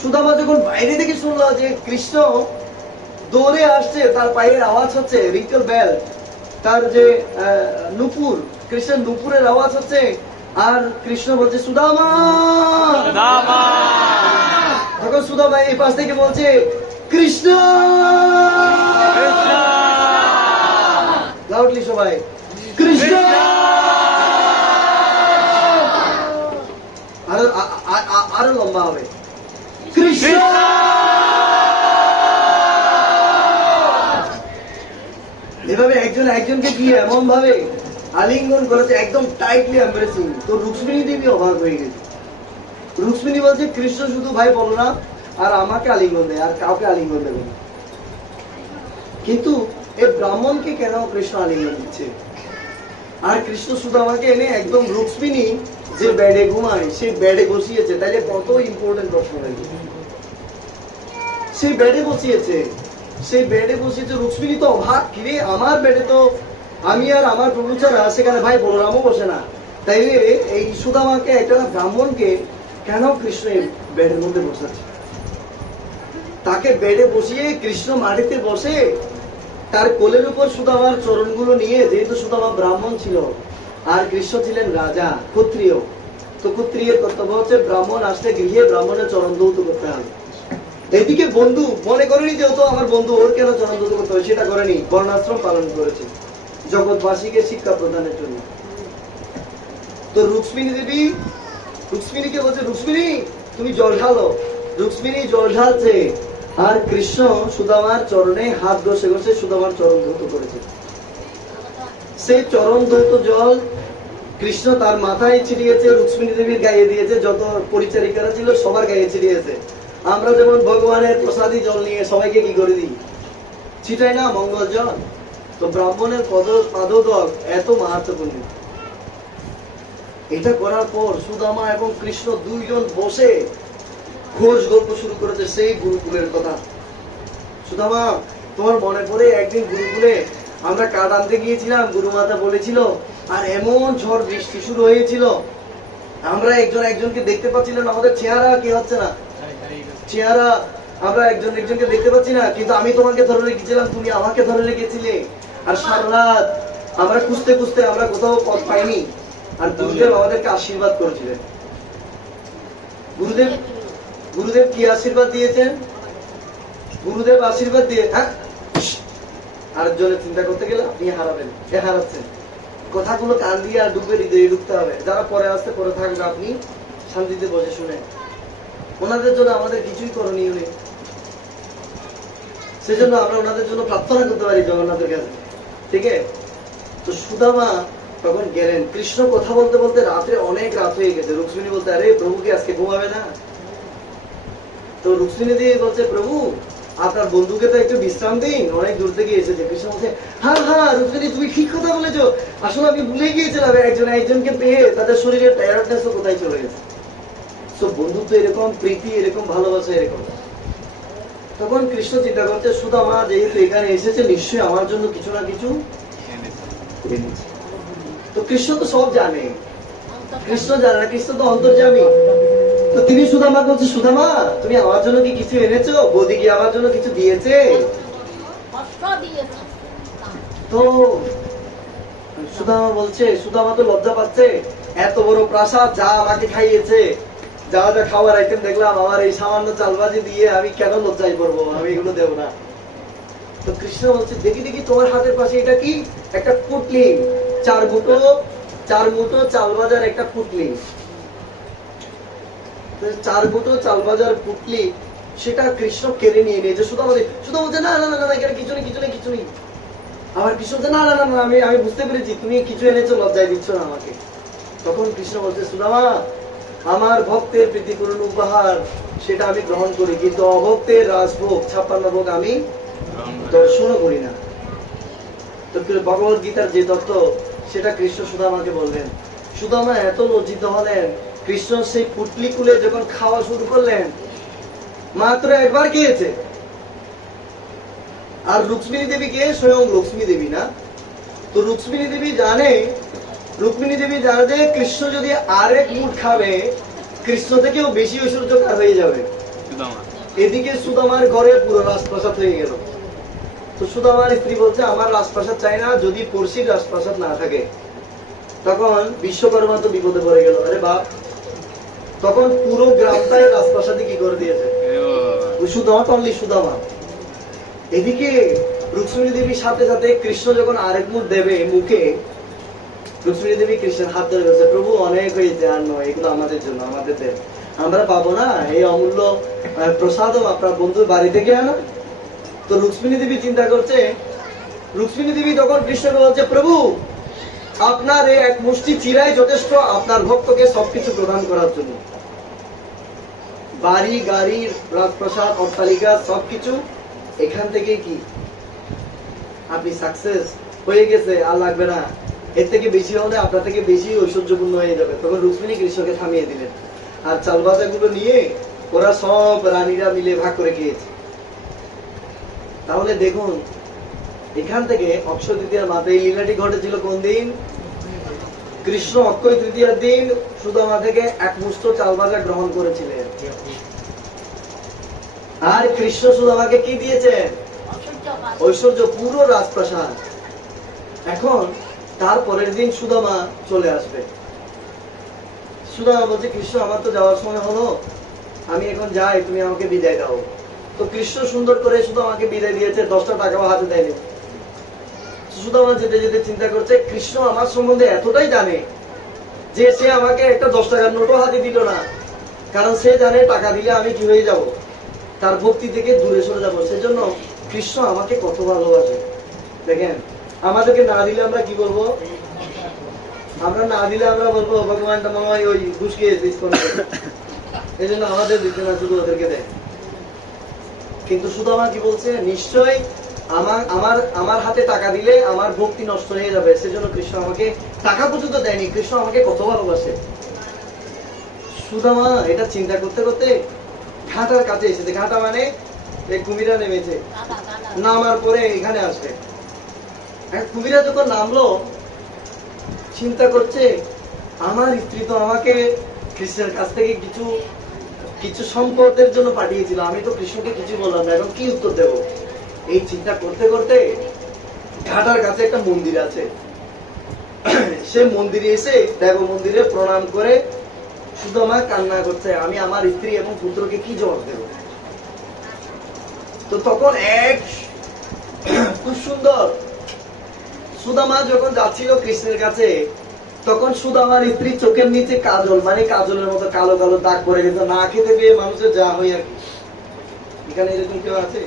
সুদামা যখন বাইরে থেকে শুনলো যে কৃষ্ণ দৌড়ে আসছে, তার পায়ের আওয়াজ হচ্ছে, রিঙ্কেল বেল, তার যে নুপুর, কৃষ্ণের নুপুরের আওয়াজ হচ্ছে, আর কৃষ্ণ বলছে, সুদামা। তখন সুদামা এই পাশ থেকে বলছে, কৃষ্ণ। লাউডলি সবাই, কৃষ্ণ। আরো লম্বা হবে, কৃষ্ণ। এভাবে একজনকে গিয়ে এমন ভাবে আলিঙ্গন করেছে, একদম টাইটলি এমব্রেসিং। তো রুক্মিণী দেবী অবাক হয়ে গেছে। রুক্মিণী বলছে, কৃষ্ণ শুধু ভাই বলো না, আর আমাকে আলিঙ্গন দেয়, আর কাউকে আলিঙ্গন দেবে না। কিন্তু এই ব্রাহ্মণকে কেন কৃষ্ণ আলিঙ্গন দিচ্ছে? আর কৃষ্ণ শুধু আমাকে এনে একদম রুক্মিণী যে বেডে ঘুমায় সেই বেডে বসিয়েছে, তাইলে কত ইম্পর্টেন্ট প্রশ্ন লাগে। সেই বেডে বসিয়েছে রুক্মিণী তো অবাক, কিরে আমার বেডে তো আমি আর আমার প্রভু ছাড়া সেখানে ভাই বলরামও বসে না, তাইলে এই সুদামাকে, একটা ব্রাহ্মণকে কেন কৃষ্ণ বেডের মধ্যে বসাচ্ছে? তাকে বেডে বসিয়ে কৃষ্ণ মাটিতে বসে তার কোলের উপর সুদামার চরণগুলো নিয়ে, যেহেতু সুদামা ব্রাহ্মণ ছিল আর কৃষ্ণ ছিলেন রাজা, ক্ষত্রিয়, তো ক্ষত্রিয়ের কর্তব্য হচ্ছে ব্রাহ্মণ আসলে গৃহে ব্রাহ্মণের চরণ ধৌত করতে হবে। এদিকে বন্ধু মনে করেনি যেহেতু আমার বন্ধু, ওর কেন চরণ ধৌত করতে হবে, সেটা করেনি, বর্ণাশ্রম পালন করেছে জগৎবাসীকে শিক্ষা প্রদানের জন্য। তো রুক্মিণীকে বলছে, রুক্মিণী তুমি জল ঢালো। রুক্মিণী জল ঢালছে, আর কৃষ্ণ সুদামার চরণে হাত ঘষে ঘষে সুদামার চরণ ধৌত করেছে। সেই চরণ ধৌত জল কৃষ্ণ তার মাথায় ছিটিয়েছে, রুক্মিণী দেবীর গায়ে দিয়েছে, যত পরিচারিকারা ছিল সবার গায়ে ছিটিয়েছে। আমরা যেমন ভগবানের প্রসাদী জল নিয়ে সবাইকে কি করে দিই, ছিটাই না মঙ্গল জল। তো ব্রাহ্মণের পাদদল এত মাহাত্মপূর্ণ। এটা করার পর সুদামা এবং কৃষ্ণ দুইজন বসে ঘোষ গল্প শুরু করেছে সেই গুরুকুলের কথা। সুদামা, তোমার মনে পড়ে একদিন গুরুকুলে আমরা কাঠ আনতে গিয়েছিলাম, গুরুমাতা বলেছিল, আর এমন ঝড় বৃষ্টি শুরু হয়েছিল, আমরা একজনকে দেখতে পাচ্ছিলাম, আমাদের চেহারা কি হচ্ছে না, চেহারা আমরা একজনকে দেখতে পাচ্ছি না, কিন্তু আমি তোমাকে ধরে রেখেছিলাম, তুমি আমাকে ধরে রেখেছিলে। আর সারা রাত আমরা খুঁজতে খুঁজতে আমরা কোথাও পথ পাইনি, আর গুরুদেব আমাদেরকে আশীর্বাদ করেছিলেন। গুরুদেব কি আশীর্বাদ দিয়েছেন? গুরুদেব আশীর্বাদ দিয়ে, হ্যাঁ, আরেকজনের চিন্তা করতে গেলে আপনি হারাবেন, হারাচ্ছেন। কথাগুলো কান দিয়ে আর ডুবে হৃদয়ে ঢুকতে হবে। যারা পরে আসতে পরে থাকবে, আপনি শান্তিতে বসে শুনে। ওনাদের জন্য আমাদের কিছুই করণীয় নেই, সেজন্য আমরা ওনাদের জন্য প্রার্থনা করতে পারি জগন্নাথের কাছে, ঠিক আছে? তো সুদামা তখন গেলেন। কৃষ্ণ কথা বলতে বলতে রাত্রে অনেক রাত হয়ে গেছে। রুক্মিণী বলতে, আরে প্রভু কি আজকে ঘুমাবে না? তো রুক্মিণী দিয়ে বলছে, প্রভু আপনার বন্ধুকে তো একটু বিশ্রাম দিন, অনেক দূর থেকে এসেছে। কৃষ্ণ বলছে, হ্যাঁ হ্যাঁ রুক্মিণী, তুমি ঠিক কথা বলেছো, আসলে আমি ভুলে গিয়েছিলাম, একজনকে পেয়ে তাদের শরীরের টায়ার্ডনেস কোথায় চলে গেছে। তো বন্ধুত্ব এরকম, প্রীতি এরকম, ভালোবাসা এরকম। তখন কৃষ্ণ চিন্তা করছে, সুদামা যেহেতু এখানে এসেছে, নিশ্চয়ই আমার জন্য কিছু না কিছু এনেছে। তো কৃষ্ণ তো সব জানে, কৃষ্ণ জানে না, কৃষ্ণ তো অন্তর্যামী। তো তিনি সুদামা বলছে, সুদামা তুমি আমার জন্য কি কিছু এনেছো? বৌদি কি আমার জন্য কিছু দিয়েছে? কষ্ট দিয়েছে। তো সুদামা বলছে, সুদামা তো লজ্জা পাচ্ছে, এত বড় প্রাসাদ, যা আমাকে খাইয়েছে, যা যা খাবার আইটেম দেখলাম, আমার এই সামান্য চালবাজি দিয়ে আমি কেন লজ্জায় পড়বো, আমি এগুলো দেবো না। তো কৃষ্ণ বলছে, দেখি দেখি তোমার হাতের পাশে এটা কি? একটা পুটলি, 4 মুঠো চাল বাজার একটা পুটলি। 4 মুঠো চাল বাজার পুটলি, সেটা কৃষ্ণ কেড়ে নিয়ে নিয়েছে। সুদামা বলছে, না না না না, এখানে কিছু নেই, কিছু নেই, কিছু নেই। আবার কৃষ্ণ বলছে, না না না, আমি বুঝতে পেরেছি, তুমি কিছু এনেছো, লজ্জায় দিচ্ছ না আমাকে। তখন কৃষ্ণ বলছে, সুদামা, আমার ভক্তের প্রীতিপূর্ণ উপহার সেটা আমি গ্রহণ করি, কিন্তু অভক্তের রাজভোগ 56 ভোগ আমি দর্শনও করি না। তো ভগবত গীতার যে তত্ত্ব, সেটা কৃষ্ণ সুদামাকে বললেন। সুদামা এত লজ্জিত হলেন, কৃষ্ণ সেই পুটলি কুলে যখন খাওয়া শুরু করলেন, মাত্র একবার খেয়েছে। আর রুক্মিণী দেবী কে? স্বয়ং লক্ষ্মী দেবী না? তো রুক্মিণী দেবী জানে যে কৃষ্ণ যদি আরেক মুঠ খাবে, কৃষ্ণ থেকেও বেশি ঐশ্বর্যকার হয়ে যাবে। এদিকে সুদামার ঘরে পুরো রাজপ্রাসাদ হয়ে গেল। তো সুদামার স্ত্রী বলছে, আমার রাজপ্রাসাদ চাই না, যদি পড়শির রাজপ্রাসাদ না থাকে। তখন বিশ্বকর্মা তো বিপদে পড়ে গেল। আরে বাপ, তখন পুরো গ্রামটায় রাজপ্রাসাদে কি করে দিয়েছে? সুদামা, অনলি সুদামা। এদিকে রুক্মিণী দেবীর সাথে সাথে কৃষ্ণ যখন আরেক মুঠ দেবে মুখে, রুক্মিণী দেবী কৃষ্ণের হাত ধরে বলছে, প্রভু অনেক হয়েছে, আর নয়, এগুলো আমাদের জন্য, আমাদের দেব, আমরা পাবো না এই অমূল্য প্রসাদও আপনার বন্ধুর বাড়ি থেকে আনা। তো রুক্মিণী দেবী চিন্তা করছে, রুক্মিণী দেবী তখন কৃষ্ণকে বলছে, প্রভু আপনার এই এক মুষ্টি চিরাই যথেষ্ট আপনার ভক্তকে সবকিছু প্রদান করার জন্য। বাড়ি গাড়ি রাজপ্রাসাদ অট্টালিকা সবকিছু এখান থেকে কি আপনি সাকসেস হয়ে গেছে, আর লাগবে না, এর থেকে বেশি হলে আপনার থেকে বেশি ঐশ্বর্যপূর্ণ হয়ে যাবে। তখন রুক্মিণী কৃষ্ণকে থামিয়ে দিলেন, আর চালবাজা গুলো নিয়ে ওরা সব রানীরা মিলে ভাগ করে খেয়েছে। তাহলে দেখুন, এখান থেকে অক্ষয় তৃতীয়ার মাথায় এই লীলাটি ঘটেছিল কোন দিন? কৃষ্ণ অক্ষয় তৃতীয়ার দিন সুদামা থেকে এক মুষ্ট চাল ভাজা গ্রহণ করেছিলেন। আর কৃষ্ণ সুদামাকে কি দিয়েছেন? ঐশ্বর্য, পুরো রাজপ্রাসাদ। এখন তার পরের দিন সুদামা চলে আসবে। সুদামা বলছে, কৃষ্ণ আমার তো যাওয়ার সময় হলো, আমি এখন যাই, তুমি আমাকে বিদায় দাও। তো কৃষ্ণ সুন্দর করে সুদামাকে বিদায় দিয়েছে, 10টা টাকাও হাতে দেয়নি। সুদামা যেতে যেতে চিন্তা করছে, কৃষ্ণ আমার সম্বন্ধে এতটাই জানে যে সে আমাকে একটা 10 টাকার নোটও হাতে দিল না, কারণ সে জানে টাকা দিলে আমি কি হয়ে যাব, তার ভক্তি থেকে দূরে সরে যাবো। সেজন্য কৃষ্ণ আমাকে কত ভালোবাসে। দেখেন, আমাদেরকে না দিলে আমরা কি বলবো? আমরা না দিলে আমরা বলবো, ভগবানটা মনে হয় ওই ঘুষ খেয়েছে, এই জন্য আমাদের দিতে না, শুধু ওদেরকে দেয়। কিন্তু সুদামা কি বলছে, নিশ্চয় আমার আমার আমার হাতে টাকা দিলে আমার ভক্তি নষ্ট হয়ে যাবে, সেজন্য কৃষ্ণ আমাকে টাকা পর্যন্ত দেয়নি। কৃষ্ণ আমাকে কত ভালোবাসে। সুদামা এটা চিন্তা করতে করতে ঘাটার কাছে এসেছে। ঘাটা মানে এই কুমিরা নেমেছে, গাদা গাদা নামার পরে এখানে আসবে। কুমিরা যখন নামলো, চিন্তা করছে আমার স্ত্রী তো আমাকে কৃষ্ণের কাছ থেকে কিছু কিছু সম্পদের জন্য পাঠিয়েছিল, আমি তো কৃষ্ণকে কিছু বললাম না, এখন কি উত্তর দেব। এই চিন্তা করতে করতে ঘাটার কাছে একটা মন্দির আছে, সে মন্দিরে এসে দেখো মন্দিরে প্রণাম করে সুদামা কান্না করছে, আমি আমার স্ত্রী এবং পুত্রকে কি জবাব দেব। তো তখন এক খুব সুন্দর, সুদামা যখন যাচ্ছিল কৃষ্ণের কাছে, তখন সুদামার স্ত্রী চোখের নিচে কাজল, মানে কাজলের মতো কালো কালো দাগ পড়ে গেছে। না খেতে পেয়ে মানুষের যা হয় আর কি। এখানে এরকম কেউ আছে?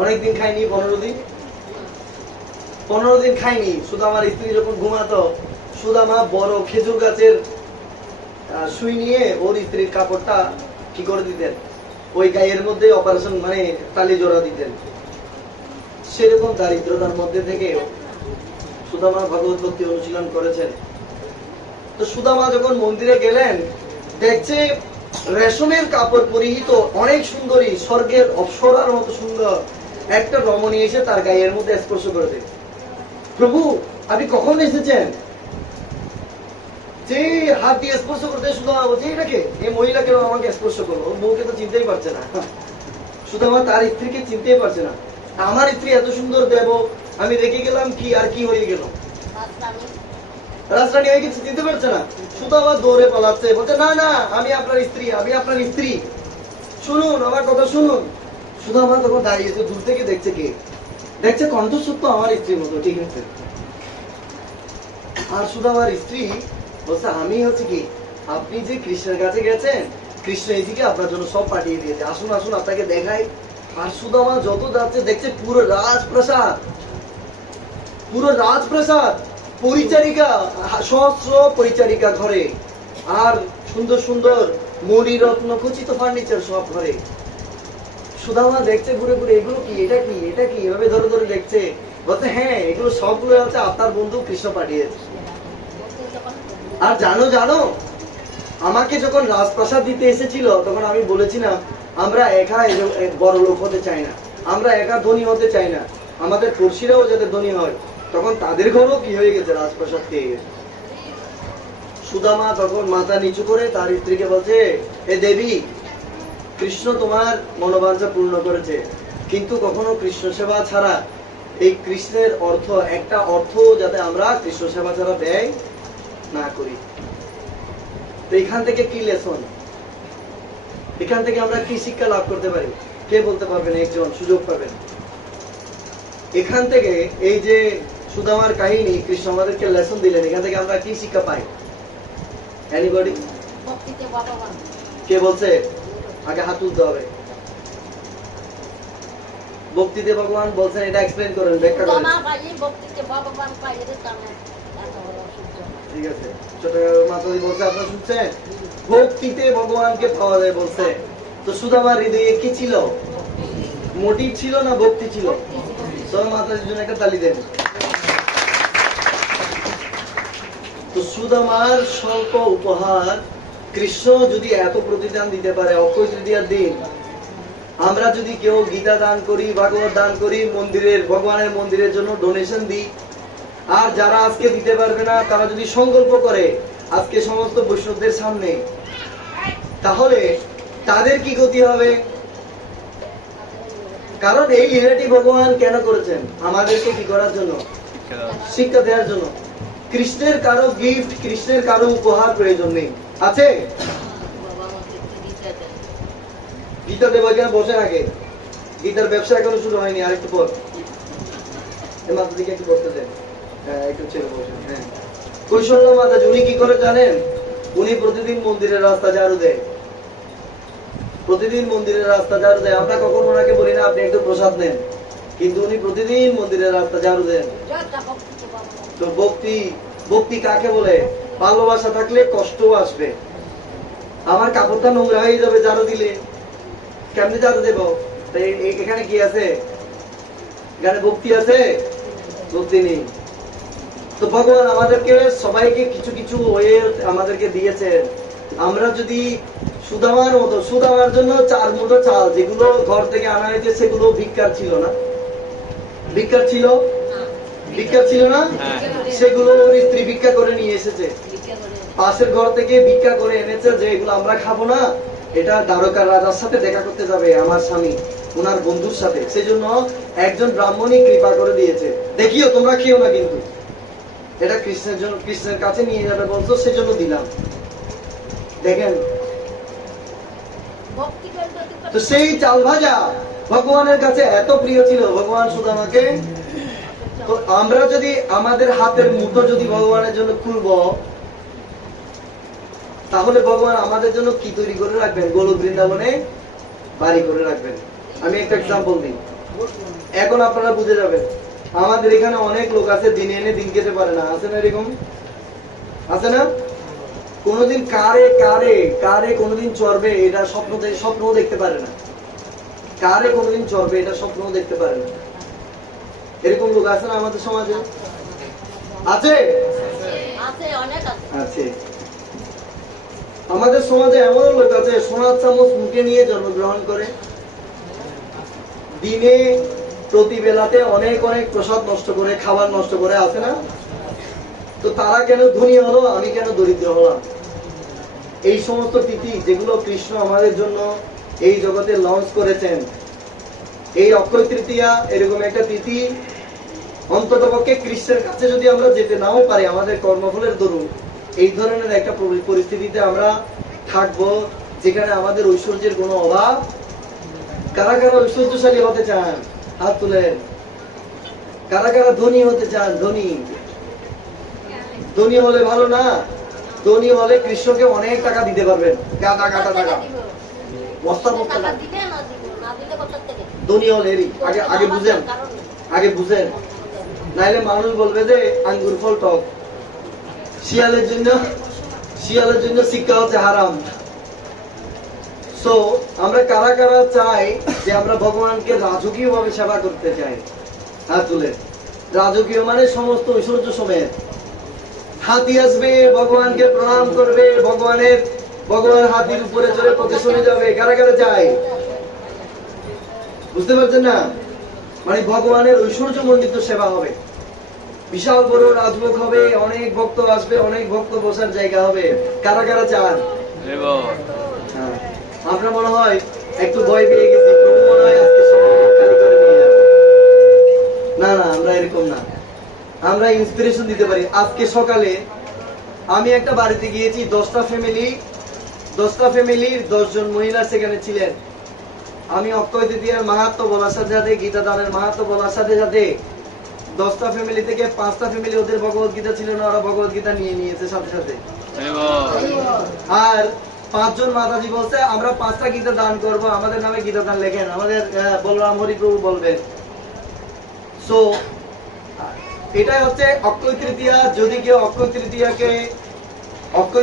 অনেকদিন খাইনি, 15 দিন 15 দিন খাইনি। সুদামার স্ত্রী যখন ঘুমাতো, সুদামা বড় খেজুর গাছের সুই নিয়ে ওর স্ত্রীর কাপড়টা কি করে দিতেন, ওই গায়ের মধ্যে অপারেশন মানে তালি জোড়া দিতেন। সেরকম দারিদ্রতার মধ্যে থেকে সুদামা ভগবত ভক্তি অনুশীলন করেছেন। তো সুদামা যখন মন্দিরে গেলেন, দেখছে রেশমের কাপড় পরিহিত অনেক সুন্দরী, স্বর্গের অপ্সরার মতো সুন্দর একটা রমণী এসে তার গায়ের মধ্যে স্পর্শ করে দেয়। প্রভু, আপনি কখন এসেছেন? যে হাত দিয়ে স্পর্শ করতে সুদামা বলছে, এটাকে এই মহিলাকে আমাকে স্পর্শ করো। ওর বউকে তো চিনতেই পারছে না। সুদামা তার স্ত্রীকে চিনতেই পারছে না। আমার স্ত্রী এত সুন্দর দেব, আমি রেখে গেলাম কি আর কি হয়ে গেল। রাজধানী রাজরানী হয়ে কিছু চিনতে পারছে না। সুদামা দৌড়ে পালাচ্ছে, বলছে না না, আমি আপনার স্ত্রী, আমি আপনার স্ত্রী, শুনুন আমার কথা শুনুন। সুদামা তখন দাঁড়িয়েছে, দূর থেকে দেখছে কে, দেখছে কণ্ঠস্বর তো আমার স্ত্রীর মতো, ঠিক আছে। আর সুদামার স্ত্রী বলছে, আমি হচ্ছে কি, আপনি যে কৃষ্ণের কাছে গেছেন, কৃষ্ণ এইদিকে আপনার জন্য সব পাঠিয়ে দিয়েছে, আসুন আসুন আপনাকে দেখাই। আর সুদামা যত যাচ্ছে দেখছে পুরো রাজপ্রাসাদ, পুরো রাজপ্রাসাদ, পরিচারিকা, সহস্র পরিচারিকা ঘরে, আর সুন্দর সুন্দর মণিরত্ন খচিত ফার্নিচার সব ঘরে। সুদামা দেখছে ঘুরে ঘুরে, এগুলো কি, এটা কি, এটা কি, এভাবে ধরে ধরে দেখছে। বলছে হ্যাঁ, এগুলো সবগুলো হচ্ছে আপনার বন্ধু কৃষ্ণ পাঠিয়েছে। আর জানো জানো, আমাকে যখন রাজপ্রাসাদ দিতে এসেছিল, তখন আমি বলেছিলাম আমরা একা বড় লোক হতে চাই না, আমরা একা ধনী হতে চাই না, আমাদের পড়শিরাও যাতে ধনী হয়। তখন তাদের ঘরও কি হয়ে গেছে, রাজপ্রাসাদ পেয়ে গেছে। সুদামা তখন মাথা নিচু করে তার স্ত্রীকে বলছে, এ দেবী, কৃষ্ণ তোমার মনোবাঞ্ছা পূর্ণ করেছে, কিন্তু কখনো কৃষ্ণ সেবা ছাড়া, এই কৃষ্ণের অর্থ, একটা অর্থ যাতে আমরা কৃষ্ণ সেবা ছাড়া ব্যয় না করি। তো এখান থেকে কি লেসন, এখান থেকে আমরা কি শিক্ষা লাভ করতে পারি, কে বলতে পারবেন? একজন সুযোগ পাবেন। এখান থেকে এই যে সুদামার কাহিনী, কৃষ্ণ আমাদেরকে লেসন দিলেন, এখান থেকে আমরা কি শিক্ষা পাই? এনিবডি? ভক্তিতে ভগবান কে বলছে? আগে হাত তুলতে হবে। ভক্তিতে ভগবান বলছেন, এটা এক্সপ্লেইন করেন, ব্যাখ্যা করেন। সুদামা পাইলে ভক্তিতে ভগবান পাইলে তাহলে এত বড় সূর্য। ঠিক আছে, ছোট মাতাজি বলছে, আপনারা শুনছেন? ভক্তিতে ভগবানকে পাওয়া যায় বলছে। তো সুদামার হৃদয়ে কি ছিল? মোটিভ ছিল না ভক্তি ছিল? সবাই মাতাজির জন্য একটা তালি দেন। তো সুদামার স্বল্প উপহার, কৃষ্ণ যদি এত প্রতিদান দিতে পারে, অক্ষয় তৃতীয়ার দিন আমরা যদি কেউ গীতা দান করি, ভাগবত দান করি, মন্দিরের, ভগবানের মন্দিরের জন্য ডোনেশন দিই, আর যারা আজকে দিতে পারবে না তারা যদি সংকল্প করে আজকে সমস্ত বৈষ্ণবদের সামনে, তাহলে তাদের কি গতি হবে? কারণ এই লীলাটি ভগবান কেন করেছেন? আমাদেরকে কি করার জন্য? শিক্ষা দেওয়ার জন্য। কৃষ্ণের কারো গিফট, কৃষ্ণের কারো উপহার প্রয়োজন নেই, আছে? গীতা দেব এখানে বসে আগে, গীতার ব্যবসা এখনো শুরু হয়নি, আরেকটু পর। মাতাদিকে একটু বলতে দেন, হ্যাঁ একটু ছেড়ে বসেন। হ্যাঁ, কৈশল্য মাতাজি উনি কি করে জানেন? উনি প্রতিদিন মন্দিরের রাস্তা ঝাড়ু দেয়, প্রতিদিন মন্দিরের রাস্তা ঝাড়ু দেয়। আমরা কখনো ওনাকে বলি না আপনি একটু প্রসাদ নেন, কিন্তু উনি প্রতিদিন মন্দিরের রাস্তা ঝাড়ু দেন। জয়টা ভক্তিতে ভগবান। তো ভক্তি, ভক্তি কাকে বলে? ভালোবাসা থাকলে কষ্টও আসবে। আমার কাপড়টা নোংরা হয়ে যাবে ঝাড়ু দিলে, কেমনে জাদু দেব? তো এখানে কি আছে? এখানে ভক্তি আছে? ভক্তি নেই। তো ভগবান আমাদেরকে সবাইকে কিছু কিছু ওয়ে আমাদেরকে দিয়েছেন। আমরা যদি সুদামার মতো, সুদামার জন্য 4 মুঠো চাল যেগুলো ঘর থেকে আনা হয়েছে সেগুলো ভিক্ষার ছিল না? ভিক্ষার ছিল? ভিক্ষা ছিল না? হ্যাঁ। সেগুলো ওর স্ত্রী ভিক্ষা করে নিয়ে এসেছে, পাশের ঘর থেকে ভিক্ষা করে এনেছে যে এগুলো আমরা খাবো না, এটা দ্বারকার রাজার সাথে দেখা করতে যাবে আমার স্বামী ওনার বন্ধুর সাথে, সেজন্য একজন ব্রাহ্মণই কৃপা করে দিয়েছে, দেখিও তোমরা খেও না, কিন্তু এটা কৃষ্ণের জন্য, কৃষ্ণের কাছে নিয়ে যাবে বলছো সেজন্য দিলাম। দেখেন ভক্তি করতে তো সেই চাল ভাজা ভগবানের কাছে এত প্রিয় ছিল ভগবান সুদামাকে। তো আমরা যদি আমাদের হাতের মুঠো যদি ভগবানের জন্য খুলবো, তাহলে ভগবান আমাদের জন্য কি তৈরি করে রাখবেন? গোলক বৃন্দাবনে বাড়ি করে রাখবেন। আমি একটা এক্সাম্পল দিই, এখন আপনারা বুঝে যাবেন। আমাদের এখানে অনেক লোক আছে দিনে এনে দিন খেতে পারে না, আছে না? এরকম আছে না? কোনোদিন কারে কারে কারে কোনোদিন চড়বে এটা স্বপ্নও দেখতে পারে না, কারে কোনোদিন চড়বে এটা স্বপ্নও দেখতে পারে না। এরকম লোক আছে না আমাদের সমাজে? আছে আছে, অনেক আছে। আছে। আমাদের সমাজে এমন লোক আছে সোনার চামচ মুখে নিয়ে জন্মগ্রহণ করে, দিনে প্রতি বেলাতে অনেক অনেক প্রসাদ নষ্ট করে, খাবার নষ্ট করে, আছে না? তো তারা কেন ধনী হলো, আমি কেন দরিদ্র হলাম? এই সমস্ত তিথি যেগুলো কৃষ্ণ আমাদের জন্য এই জগতে লঞ্চ করেছেন, এই অক্ষয় তৃতীয়া এরকম একটা তিথি, অন্ততপক্ষে কৃষ্ণের কাছে যদি আমরা যেতে নাও পারি আমাদের কর্মফলের দরুন, এই ধরনের একটা পরিস্থিতিতে আমরা থাকবো যেখানে আমাদের ঐশ্বর্যের কোনো অভাব। কারা কারা ঐশ্বর্যশালী হতে চান? হাত তুলেন। কারা কারা ধনী হতে চান? ধনী ধনী হলে ভালো না? ধনী হলে কৃষ্ণকে অনেক টাকা দিতে পারবেন, গাদা গাদা টাকা, বস্তা বস্তা টাকা টাকা। দিবে না দিব, না দিলে কোথা থেকে? ধনী হলে আগে আগে বুঝেন, আগে বুঝেন, নাইলে মানুষ বলবে যে আঙ্গুর ফল টক। শিয়ালের জন্য শিক্ষা হচ্ছে হারাম। সো আমরা কারা কারা চাই যে আমরা ভগবানকে রাজকীয় ভাবে সেবা করতে চাই? হাত তুলে। রাজকীয় মানে সমস্ত ঐশ্বর্য সমেত। হাতি আসবে, ভগবানকে প্রণাম করবে, ভগবান হাতির উপরে চড়ে প্রদর্শনে যাবে, কারা কারা চাই? বুঝতে পারছেন না? মানে ভগবানের ঐশ্বর্য মণ্ডিত সেবা হবে, বিশাল বড় রাজভোগ হবে, অনেক ভক্ত আসবে, অনেক ভক্ত বসার জায়গা হবে, কারা কারা চান? হ্যাঁ। আপনার মনে হয় একটু ভয় পেয়ে গেছি, প্রভু মনে হয় আজকে সব খালি করে নিয়ে যাবে। না না, আমরা এরকম না, আমরা ইন্সপিরেশন দিতে পারি। আজকে সকালে আমি একটা বাড়িতে গিয়েছি, 10টা ফ্যামিলির 10 জন মহিলা সেখানে ছিলেন। আমি অক্ষয় তৃতীয়ার মাহাত্ম্য বলার সাথে সাথে, গীতা দানের মাহাত্ম্য বলার সাথে সাথে 10টা ফ্যামিলি থেকে 5টা ফ্যামিলি ওদের ভগবত গীতা ছিল না, ওরা ভগবত গীতা নিয়ে নিয়েছে সাথে সাথে। আর 5 জন মাতাজি বলছে আমরা 5টা গীতা দান করব, আমাদের নামে গীতা দান লেখেন, আমাদের বলরাম হরিপ্রভু বলবেন। সো এটাই হচ্ছে অক্ষয় তৃতীয়া। যদি কেউ অক্ষয়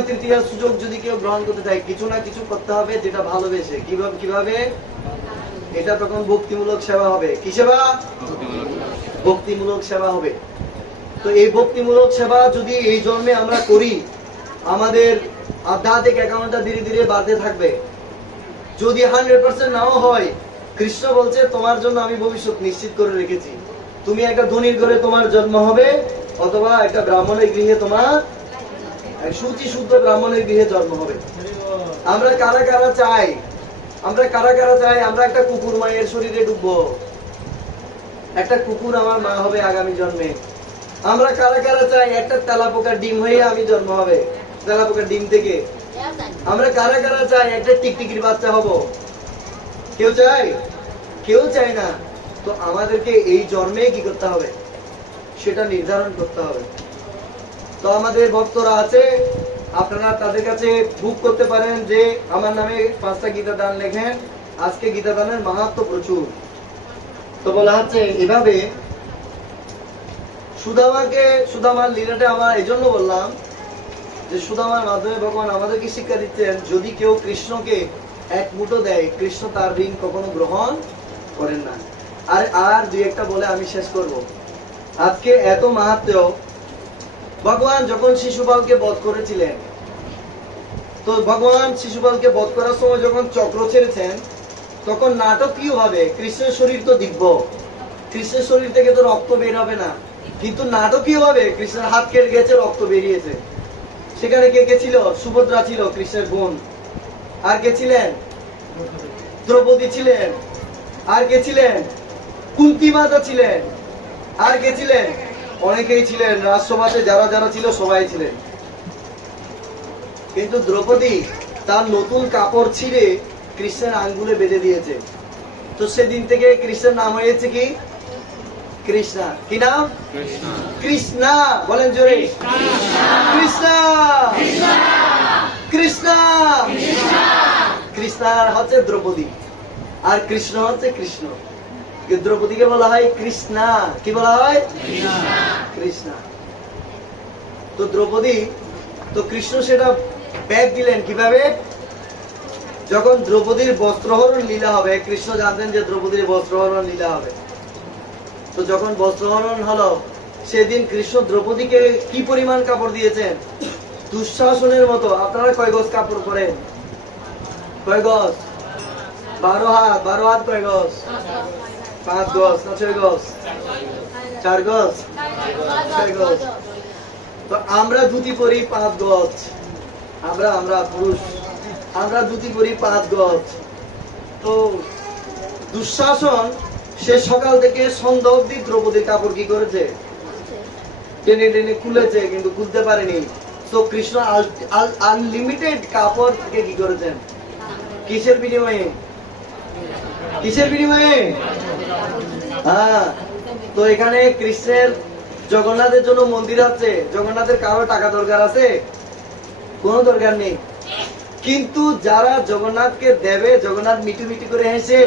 তৃতীয়ার সুযোগ যদি কেউ গ্রহণ করতে চায়, কিছু না কিছু করতে হবে যেটা ভালোবেসে। কিভাবে? এটা তখন ভক্তিমূলক সেবা হবে। কি সেবা? ভক্তিমূলক সেবা হবে। তো এই ভক্তিমূলক সেবা যদি এই জন্মে আমরা করি, আমাদের আধ্যাত্মিক অ্যাকাউন্টটা ধীরে ধীরে বাড়তে থাকবে। যদি 100% নাও হয়, কৃষ্ণ বলছে তোমার জন্য আমি ভবিষ্যৎ নিশ্চিত করে রেখেছি। তুমি একটা ধনীর ঘরে তোমার জন্ম হবে, অথবা একটা ব্রাহ্মণের গৃহে, তোমার শুচি শুদ্ধ ব্রাহ্মণের গৃহে জন্ম হবে। আমরা কারা কারা চাই আমরা একটা কুকুর মায়ের শরীরে ডুববো, একটা কুকুর আমার মা হবে আগামী জন্মে। আমরা কারা কারা চাই একটা তেলাপোকার ডিম হয়ে আমি জন্ম হবে, তেলাপোকার ডিম থেকে। আমরা কারা কারা চাই একটা টিকটিকির বাচ্চা হব? কেউ চাই? কেউ চাই না। তো আমাদেরকে এই জন্মে কি করতে হবে সেটা নির্ধারণ করতে হবে। তো আমাদের ভক্তরা আছে, আপনারা তাদের কাছে বুক করতে পারেন যে আমার নামে 5টা গীতা দান লেখেন। আজকে গীতা দানের মাহাত্ম্য প্রচুর। তো বলা হচ্ছে এভাবে সুদামার লীলাটা আমার এই জন্য বললাম যে সুদামার মাধ্যমে ভগবান আমাদেরকে শিক্ষা দিচ্ছেন, যদি কেউ কৃষ্ণকে এক মুঠো দেয়, কৃষ্ণ তার ঋণ কখনো গ্রহণ করেন না। আর দুই একটা বলে আমি শেষ করব। আজকে এত মাহাত্ম্য, ভগবান যখন শিশুপালকে বধ করেছিলেন, তো ভগবান শিশুপালকে বধ করার সময় যখন চক্র ছেড়েছেন, তখন নাটকীয় ভাবে, কৃষ্ণের শরীর তো দিব্য, কৃষ্ণের শরীর থেকে তো রক্ত বের হবে না, কিন্তু নাটকীয় ভাবে কৃষ্ণের হাত কেটে গেছে, রক্ত বেরিয়েছে। সেখানে কে কে ছিল? সুভদ্রা ছিল, কৃষ্ণের বোন। আর কে ছিলেন? দ্রৌপদী ছিলেন। আর কে ছিলেন? কুন্তী মাতা ছিলেন। আর কে ছিলেন? অনেকেই ছিলেন, রাজসভাতে যারা যারা ছিল সবাই ছিলেন। কিন্তু দ্রৌপদী তার নতুন কাপড় ছিঁড়ে কৃষ্ণের আঙ্গুলে বেঁধে দিয়েছে। তো সেদিন থেকে কৃষ্ণের নাম হয়েছে কি? কৃষ্ণা। কি নাম? কৃষ্ণ। কৃষ্ণা। বলেন জোরে, কৃষ্ণা। কৃষ্ণা। কৃষ্ণা হচ্ছে দ্রৌপদী, আর কৃষ্ণ হচ্ছে কৃষ্ণ। দ্রৌপদীকে বলা হয় কৃষ্ণা। কি বলা হয়? কৃষ্ণা। তো দ্রৌপদী, তো কৃষ্ণ সেটা ব্যাগ দিলেন কিভাবে? যখন দ্রৌপদীর বস্ত্রহরণ লীলা হবে, কৃষ্ণ জানতেন যে দ্রৌপদীর বস্ত্রহরণ লীলা হবে। তো যখন বস্ত্রহরণ হলো, সেদিন কৃষ্ণ দ্রৌপদীকে কি পরিমাণ কাপড় দিয়েছেন? দুঃশাসনের মতো। আপনারা কয় গজ কাপড় পরেন? কয় গজ? 12 হাত। 12 হাত কয় গজ? 5 গজ না 6 গজ? 4 গজ? 6 গজ। তো আমরা ধুতি পরি 5 গজ। আমরা পুরুষ, আমরা ধুতি পরি 5 গজ। তো দুঃশাসন সে সকাল থেকে সন্ধ্যা অব্দি দ্রৌপদীর কাপড় কি করেছে? টেনে টেনে খুলেছে, কিন্তু খুলতে পারেনি। তো কৃষ্ণ আনলিমিটেড কাপড় থেকে কি করেছেন? কিসের বিনিময়ে? কিসের বিনিময়ে? হ্যাঁ। তো এখানে কৃষ্ণের, জগন্নাথের জন্য মন্দির আছে। জগন্নাথের কারো টাকা দরকার আছে? কোনো দরকার নেই। কিন্তু যারা জগন্নাথকে দেবে, জগন্নাথ মিটু মিটু করে হেসে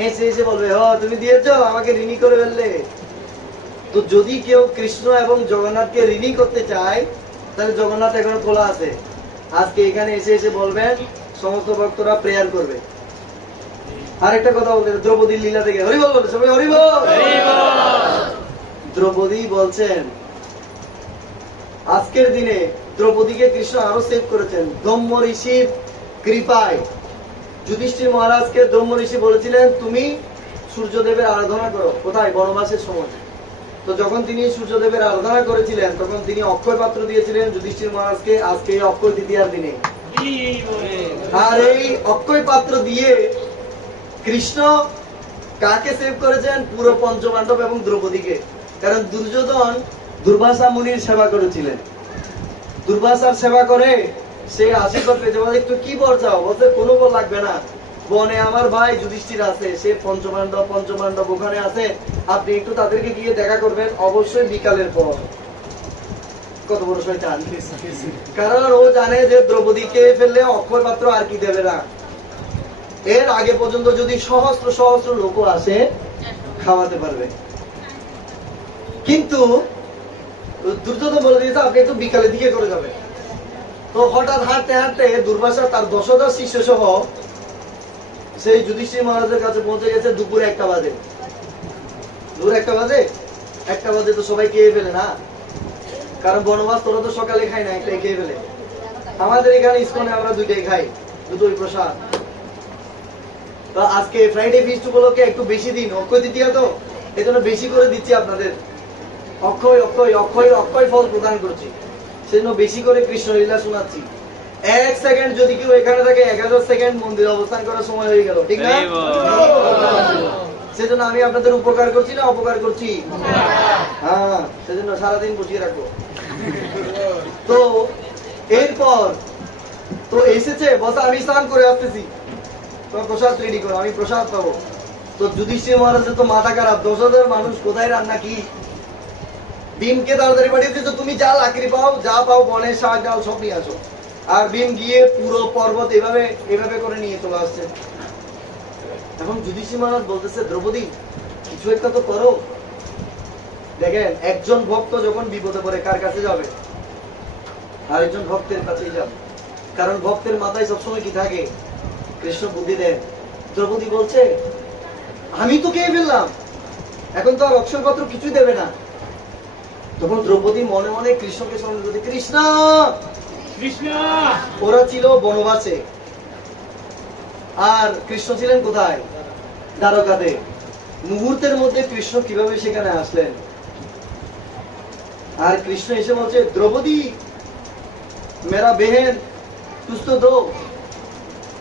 হেসে হেসে বলবে, হ তুমি দিয়েছো, আমাকে ঋণী করে ফেললে। তো যদি কেউ কৃষ্ণ এবং জগন্নাথকে ঋণী করতে চায়, তাহলে জগন্নাথ এখন খোলা আছে। আজকে এখানে এসে এসে বলবেন, সমস্ত ভক্তরা প্রেয়ার করবে। আরেকটা কথা বলতে, দ্রৌপদীর লীলা থেকে হরি বল, সবাই হরি বল। দ্রৌপদী বলছেন, আজকের দিনে দ্রৌপদীকে কৃষ্ণ আরো সেভ করেছেন ব্রহ্ম ঋষির কৃপায়। যুধিষ্ঠির মহারাজকে ব্রহ্ম ঋষি বলেছিলেন, তুমি সূর্যদেবের আরাধনা করো। কোথায়? বনবাসের সময়। তো যখন তিনি সূর্যদেবের আরাধনা করেছিলেন, তখন তিনি অক্ষয় পাত্র দিয়েছিলেন যুধিষ্ঠির মহারাজকে, আজকে এই অক্ষয় তৃতীয়ার দিনে। আর এই অক্ষয় পাত্র দিয়ে কৃষ্ণ কাকে সেভ করেছেন? পুরো পঞ্চপাণ্ডব এবং দ্রৌপদীকে। কারণ দুর্যোধন দুর্বাসা মুনির সেবা করেছিলেন। দুর্বাসার সেবা করে সে আশীর্বাদ পেয়েছে। বলে, একটু কি বর চাও? বলতে, কোনো বর লাগবে না, বনে আমার ভাই যুধিষ্ঠির আছে, সে পঞ্চপাণ্ডব ওখানে আছে, আপনি একটু তাদেরকে গিয়ে দেখা করবেন, অবশ্যই বিকালের পর। কত বড় শয়তান! কারণ ও জানে যে দ্রৌপদীকে ফেললে অক্ষয় পাত্র আর কি দেবে না। এর আগে পর্যন্ত যদি সহস্র সহস্র লোক আসে, খাওয়াতে পারবে। কিন্তু দুর্যোধন বলে দিয়েছে, আপনি একটু বিকালের দিকে করে যাবেন। তো হঠাৎ হাঁটতে হাঁটতে দুর্বাসা তার 10,000 শিষ্য সহ সেই যুধিষ্ঠির মহারাজের কাছে পৌঁছে গেছে দুপুরে 1টা বাজে। দুপুরে 1টা বাজে? 1টা বাজে তো সবাই খেয়ে ফেলে না, কারণ বনবাস তোরা তো সকালে খাই না, একটাই খেয়ে ফেলে। আমাদের এখানে ইসকনে আমরা 2টাই খাই, দুটোই প্রসাদ। তো আজকে ফ্রাইডে ফিস্ট উপলক্ষে একটু বেশি দিন, অক্ষয় তৃতীয়া তো, এই জন্য বেশি করে দিচ্ছি আপনাদের। অক্ষয় অক্ষয় অক্ষয় অক্ষয় ফল প্রদান করছি, সেজন্য বেশি করে কৃষ্ণ লীলা শোনাচ্ছি। 1 সেকেন্ড যদি কেউ এখানে থাকে, 1000 সেকেন্ড মন্দিরে অবস্থান করার সময় হয়ে গেল, ঠিক না? সেজন্য আমি আপনাদের উপকার করছি না অপকার করছি? হ্যাঁ, সেজন্য সারাদিন বসিয়ে রাখবো। তো এরপর তো এসেছে, বলতে আমি স্নান করে আসতেছি, তোমার প্রসাদ রেডি করো, আমি প্রসাদ পাবো। তো যুধিষ্ঠির মহারাজের তো মাথা খারাপ, 10,000 মানুষ, কোথায় রান্না কি? ভীমকে তাড়াতাড়ি পাঠিয়ে দিয়েছে, তুমি যা লাকড়ি পাও, যা পাও, বনের শাক ডাল সব নিয়ে আসো। আর ভীম গিয়ে পুরো পর্বত এভাবে এভাবে করে নিয়ে চলে আসছে। এখন যুধিষ্ঠির মহারাজ বলতেছে, দ্রৌপদী কিছু একটা তো করো। দেখেন, একজন ভক্ত যখন বিপদে পড়ে কার কাছে যাবে? আরেকজন ভক্তের কাছেই যাবে। কারণ ভক্তের মাথায় সবসময় কি থাকে? কৃষ্ণ বুদ্ধি দেন। দ্রৌপদী বলছে আমি তো খেয়ে ফেললাম, এখন তো আর অক্ষয়পাত্র কিছু দেবে না। তখন দ্রৌপদী মনে মনে কৃষ্ণকে স্মরণ করতে, কৃষ্ণ কৃষ্ণ ওরা ছিল বনবাসে, আর কৃষ্ণ ছিলেন কোথায়? দ্বারকাতে। মুহূর্তের মধ্যে কৃষ্ণ কিভাবে সেখানে আসলেন? আর কৃষ্ণ এসে বলছে, দ্রৌপদী मेरा बहन कुछ तो दो,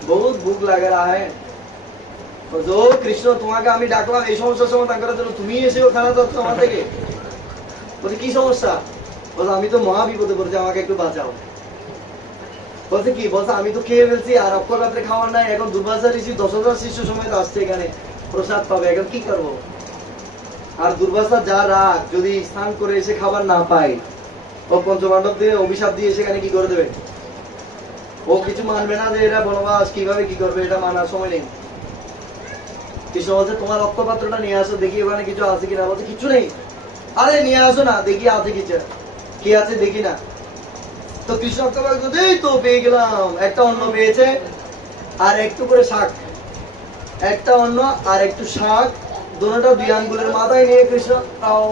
बहुत भूख लग रहा है। जो কৃষ্ণ তোমাকে আমি ডাকলাম এই সমস্যার সমাধান করার জন্য, তুমি এসেও খারাপ যাচ্ছ আমার থেকে। বলছে কি সমস্যা? বলছে আমি তো মহা বিপদে পড়েছি, আমাকে একটু বাঁচাও। বলছে কি? বলছে আমি তো খেয়ে ফেলছি, আর অক্ষয় রাত্রে খাওয়ার নাই, এখন দুর্বাসা ঋষি 10,000 শিষ্য সমেত আসছে এখানে, প্রসাদ পাবে, এখন কি করবো? আর দুর্বাসা যা রাগ, যদি স্নান করে এসে খাবার না পায়, ও পঞ্চপাণ্ডব দিয়ে অভিশাপ দিয়ে সেখানে কি করে দেবে? ও কিছু মানবে না যে এটা বনবাস, কিভাবে কি করবে, এটা মানার সময় নেই। কৃষ্ণ বলছে তোমার অক্ষপাত্রটা নিয়ে আসো, দেখি ওখানে কিছু আছে কিনা। বলছে কিছু নেই। আরে নিয়ে আসো না, দেখি আছে কিছু, কি আছে দেখি না। তো কৃষ্ণ অক্ষপাত্র এই তো পেয়ে গেলাম, একটা অন্ন পেয়েছে আর একটু করে শাক, একটা অন্ন আর একটু শাক, দুটোটা 2 আঙ্গুলের মাথায় নিয়ে কৃষ্ণ তাও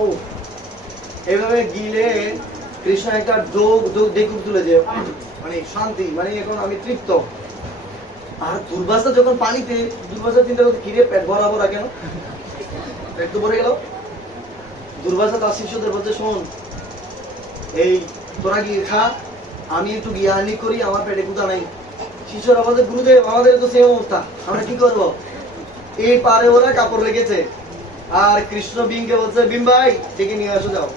এভাবে গিলে কৃষ্ণ একটা ডেকুর তুলেছে, মানে শান্তি, মানে এখন আমি তৃপ্ত। আর দুর্বাসা যখন পানিতে, দুর্বাসা চিন্তা করতে কিরে পেট ভরা ভরা কেন, পেট তো ভরে গেল। দুর্বাসা তার শিষ্যদের বলছে শোন, এই তোরা গিয়ে খা, আমি একটু জ্ঞানী করি, আমার পেটে ক্ষুধা নাই। শিষ্যরা বলছে গুরুদেব আমাদের তো সেম অবস্থা, আমরা কি করব? এই পারে ওরা কাপড় রেখেছে, আর কৃষ্ণ ভীমকে বলছে ভীম ভাই ডেকে নিয়ে আসো যাও।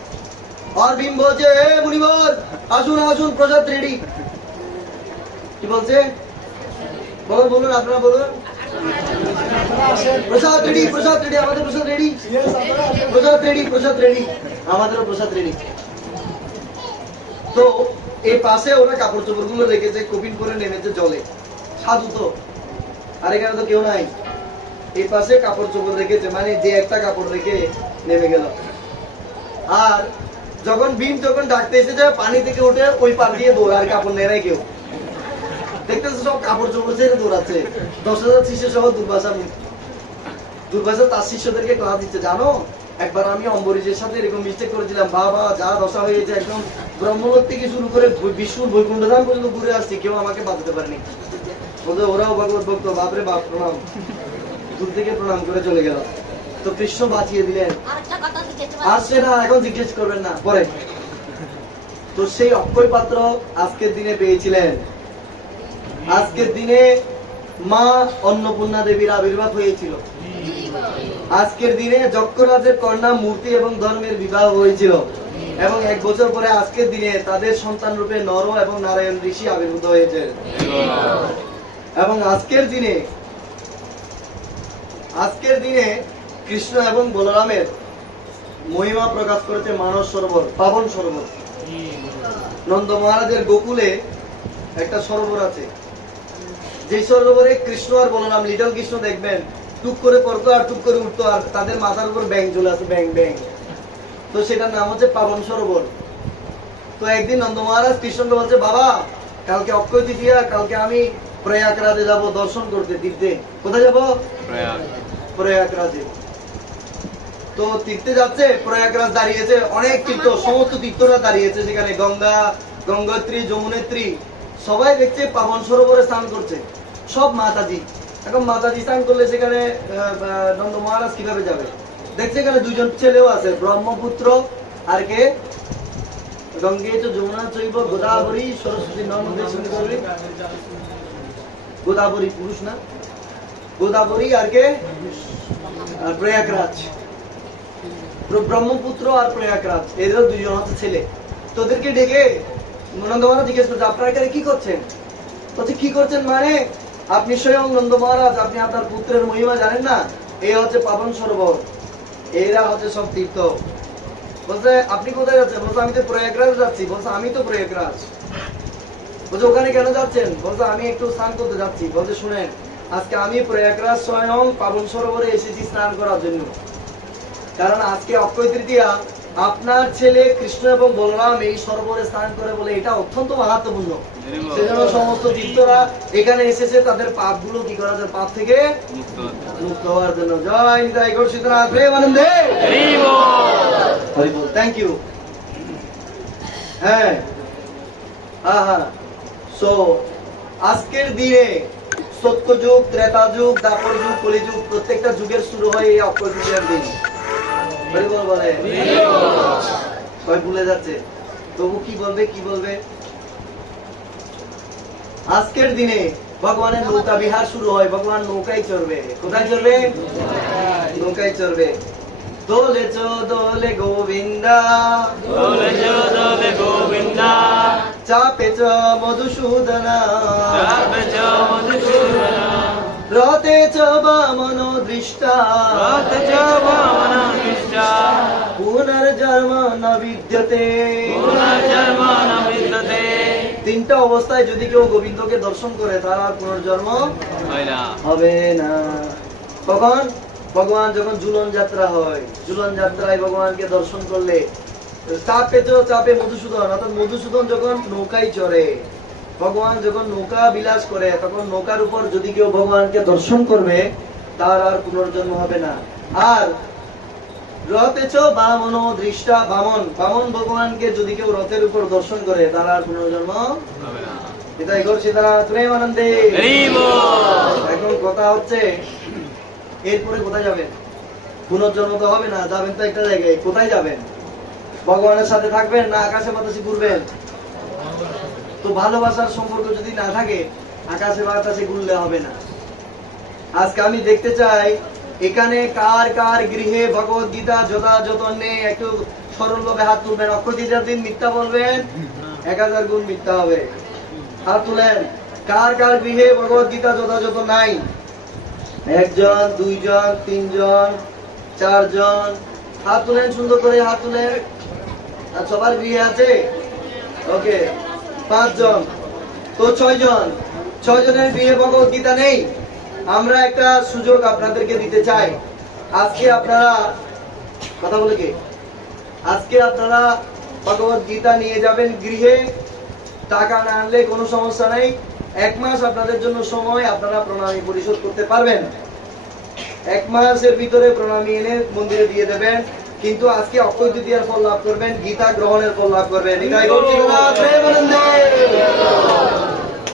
আর ভীম বলছে হে মুনিবর আসুন আসুন, প্রসাদ রেডি। কি বলছে? বলুন বলুন, আপনারা বলুন। প্রসাদ রেডি, প্রসাদ রেডি, আমাদের প্রসাদ রেডি, প্রসাদ রেডি, প্রসাদ রেডি, আমাদেরও প্রসাদ রেডি। তো এই পাশে ওরা কাপড় চোপড় গুলো রেখেছে, কপিন করে নেমেছে জলে, সাধু তো, আর এখানে তো কেউ নাই। এই পাশে কাপড় চোপড় রেখেছে, মানে যে একটা কাপড় রেখে নেমে গেল। আর যখন ভীম যখন ডাকতে এসেছে, পানি থেকে উঠে ওই পার দিয়ে দৌড়ায়, কাপড় নেয় নাই কেউ। দেখতেছে সব কাপড় চোপড় ছেড়ে দৌড়াচ্ছে, 10,000 শিষ্য সহ দুর্বাসা। দুর্বাসা তার শিষ্যদেরকে ক্লাস দিচ্ছে, জানো একবার আমি অম্বরীশের সাথে এরকম মিস্টেক করেছিলাম, বাবা যা দশা হয়েছে, একদম ব্রহ্মলোক থেকে শুরু করে বিষ্ণুর বৈকুণ্ঠ ধাম পর্যন্ত ঘুরে আসছি, কেউ আমাকে বাঁচাতে পারেনি। বলতে ওরাও ভগবত ভক্ত, বাপরে বাপ প্রণাম, দূর থেকে প্রণাম করে চলে গেল। তো কৃষ্ণ বাঁচিয়ে দিলেন। আরেকটা কথা জিজ্ঞেস আর সেটা এখন জিজ্ঞেস করবেন না, পরে। তো সেই অক্ষয় পাত্র আজকের দিনে পেয়েছিলেন। আজকের দিনে মা অন্নপূর্ণা দেবীর আবির্ভাব হয়েছিল। আজকের দিনে যক্ষরাজের কন্যা মূর্তি এবং ধর্মের বিবাহ হয়েছিল, এবং 1 বছর পরে আজকের দিনে তাদের সন্তান রূপে নর এবং নারায়ণ ঋষি আবির্ভূত হয়েছে। এবং আজকের দিনে কৃষ্ণ এবং বলরামের মহিমা প্রকাশ করেছে মানস সরোবর, পাবন সরোবর। নন্দ মহারাজের গোকুলে একটা সরোবর আছে, যে সরোবরে কৃষ্ণ আর বলরাম, লিটল কৃষ্ণ দেখবেন টুক করে পড়তো আর টুক করে উঠতো, আর তাদের মাথার উপর ব্যাং চলে আসে, ব্যাং ব্যাং। তো সেটার নাম হচ্ছে পাবন সরোবর। তো একদিন নন্দ মহারাজ কৃষ্ণকে বলছে, বাবা কালকে অক্ষয় তৃতীয়া, কালকে আমি প্রয়াগরাজে যাব দর্শন করতে, তীর্থে। কোথায় যাব? প্রয়াগরাজে। তো তীর্থে যাচ্ছে, প্রয়াগরাজ দাঁড়িয়েছে, অনেক তীর্থ, সমস্ত তীর্থরা দাঁড়িয়েছে সেখানে, গঙ্গা, গঙ্গোত্রী, যমুনেত্রী, সবাই দেখছে পাবন সরোবরে স্নান করছে, সব মাতাজি। এখন মাতাজি স্নান করলে সেখানে নন্দ মহারাজ কিভাবে যাবে? দেখছে এখানে 2জন ছেলেও আছে, ব্রহ্মপুত্র আর কে, গঙ্গে তো যমুনা চৈব গোদাবরী সরস্বতী নর্মদে সিন্ধু, গোদাবরী পুরুষ না, গোদাবরী আর কে, আর প্রয়াগরাজ। ব্রহ্মপুত্র আর প্রয়াগরাজ, এদের 2জন হচ্ছে ছেলে। তোদেরকে ডেকে নন্দ মহারাজ জিজ্ঞেস করছে, আপনারা এখানে কি করছেন? বলছে কি করছেন মানে, আপনি স্বয়ং নন্দ মহারাজ, আপনি আপনার পুত্রের মহিমা জানেন না? এই হচ্ছে পাবন সরোবর, এরা হচ্ছে সব তীর্থ। বলছে আপনি কোথায় যাচ্ছেন? বলছে আমি তো প্রয়াগরাজ যাচ্ছি। বলছে আমি তো প্রয়াগরাজ। বলছে ওখানে কেন যাচ্ছেন? বলছে আমি একটু স্নান করতে যাচ্ছি। বলছে শুনেন, আজকে আমি প্রয়াগরাজ স্বয়ং পাবন সরোবরে এসেছি স্নান করার জন্য, কারণ আজকে অক্ষয় তৃতীয়া, আপনার ছেলে কৃষ্ণ এবং বলরাম এই সরোবরে স্নান করে বলে এটা অত্যন্ত মাহাত্ম্যপূর্ণ। সেজন্য সমস্ত তীর্থরা এখানে এসেছে তাদের পাপগুলো কি করা যায়, পাপ থেকে মুক্ত হওয়ার জন্য। জয় নিতাই গৌর সীতানাথ প্রেমানন্দে হরি বল। Thank you. হ্যাঁ হ্যাঁ, সো আজকের দিনে সত্যযুগ, ত্রেতা যুগ, দ্বাপর যুগ, কলিযুগ, প্রত্যেকটা যুগের শুরু হয় এই অক্ষয় তৃতীয়ার দিন। হরি বল বলে, সবাই ভুলে যাচ্ছে, তবু কি বলবে কি বলবে? আজকের দিনে ভগবানের নৌকা বিহার শুরু হয়, ভগবান নৌকায় চড়বে। কোথায় চড়বে? নৌকায় চড়বে। দোলে চো দোলে গোবিন্দা, দোলে চো দোলে গোবিন্দা, চাপে চ মধুসূদনা, চাপে চো মধুসূদনা, রথে চ বামন দৃষ্টা, রথে চো বামন দৃষ্টা, পুনর্জন্ম ন বিদ্যতে। পুনর্জন্ম ন বিদ্যতে। তিনটা অবস্থায় যদি কেউ গোবিন্দকে দর্শন করে তার আর পুনর্জন্ম হয় না। হবে না। কখন? ভগবান যখন ঝুলন যাত্রা হয়, ঝুলন যাত্রায় ভগবানকে দর্শন করলে চাপে তো চাপে মধুসূদন, অর্থাৎ মধুসূদন যখন নৌকায় চড়ে, ভগবান যখন নৌকা বিলাস করে, তখন নৌকার উপর যদি কেউ ভগবানকে দর্শন করবে তার আর পুনর্জন্ম হবে না। আর রথে চ বামন দৃষ্টা, বামন বামন ভগবানকে যদি কেউ রথের উপর দর্শন করে তার আর পুনর্জন্ম হবে না। এটাই করছি তারা প্রেমানন্দে। হরি বল। এখন কথা হচ্ছে এরপরে কোথায় যাবেন? পুনর্জন্ম তো হবে না, যাবেন তো একটা জায়গায়। কোথায় যাবেন? ভগবানের সাথে থাকবেন না আকাশে বাতাসে ঘুরবেন? তো ভালোবাসার সম্পর্ক যদি না থাকে আকাশে বাতাসে ঘুরলে হবে না। আজকে আমি দেখতে চাই এখানে কার কার গৃহে ভগবত গীতা যথাযথ নেই, একটু সরল ভাবে হাত তুলবেন। অক্ষয় তৃতীয়ার দিন মিথ্যা বলবেন 1000 গুণ মিথ্যা হবে। হাত তুলেন। কার কার গৃহে ভগবত গীতা যথাযথ নাই? 1 জন, 2 জন, 3 জন, 4 জন। হাত তুলেন, সুন্দর করে হাত তুলেন। আর সবার গৃহে আছে? ওকে, 5 জন, তো 6 জন। 6 জনের গৃহে ভগবত গীতা নেই। আমরা একটা সুযোগ আপনাদেরকে দিতে চাই। আজকে আপনারা কথা বলে কি, আজকে আপনারা ভগবত গীতা নিয়ে যাবেন গৃহে। টাকা না আনলে কোনো সমস্যা নেই। 1 মাস আপনাদের জন্য সময়, আপনারা প্রণামী পরিশোধ করতে পারবেন। 1 মাসের ভিতরে প্রণামী এনে মন্দিরে দিয়ে দেবেন। কিন্তু আজকে অক্ষয় তৃতীয়ার ফল লাভ করবেন, গীতা গ্রহণের ফল লাভ করবেন। এটাই বলছি।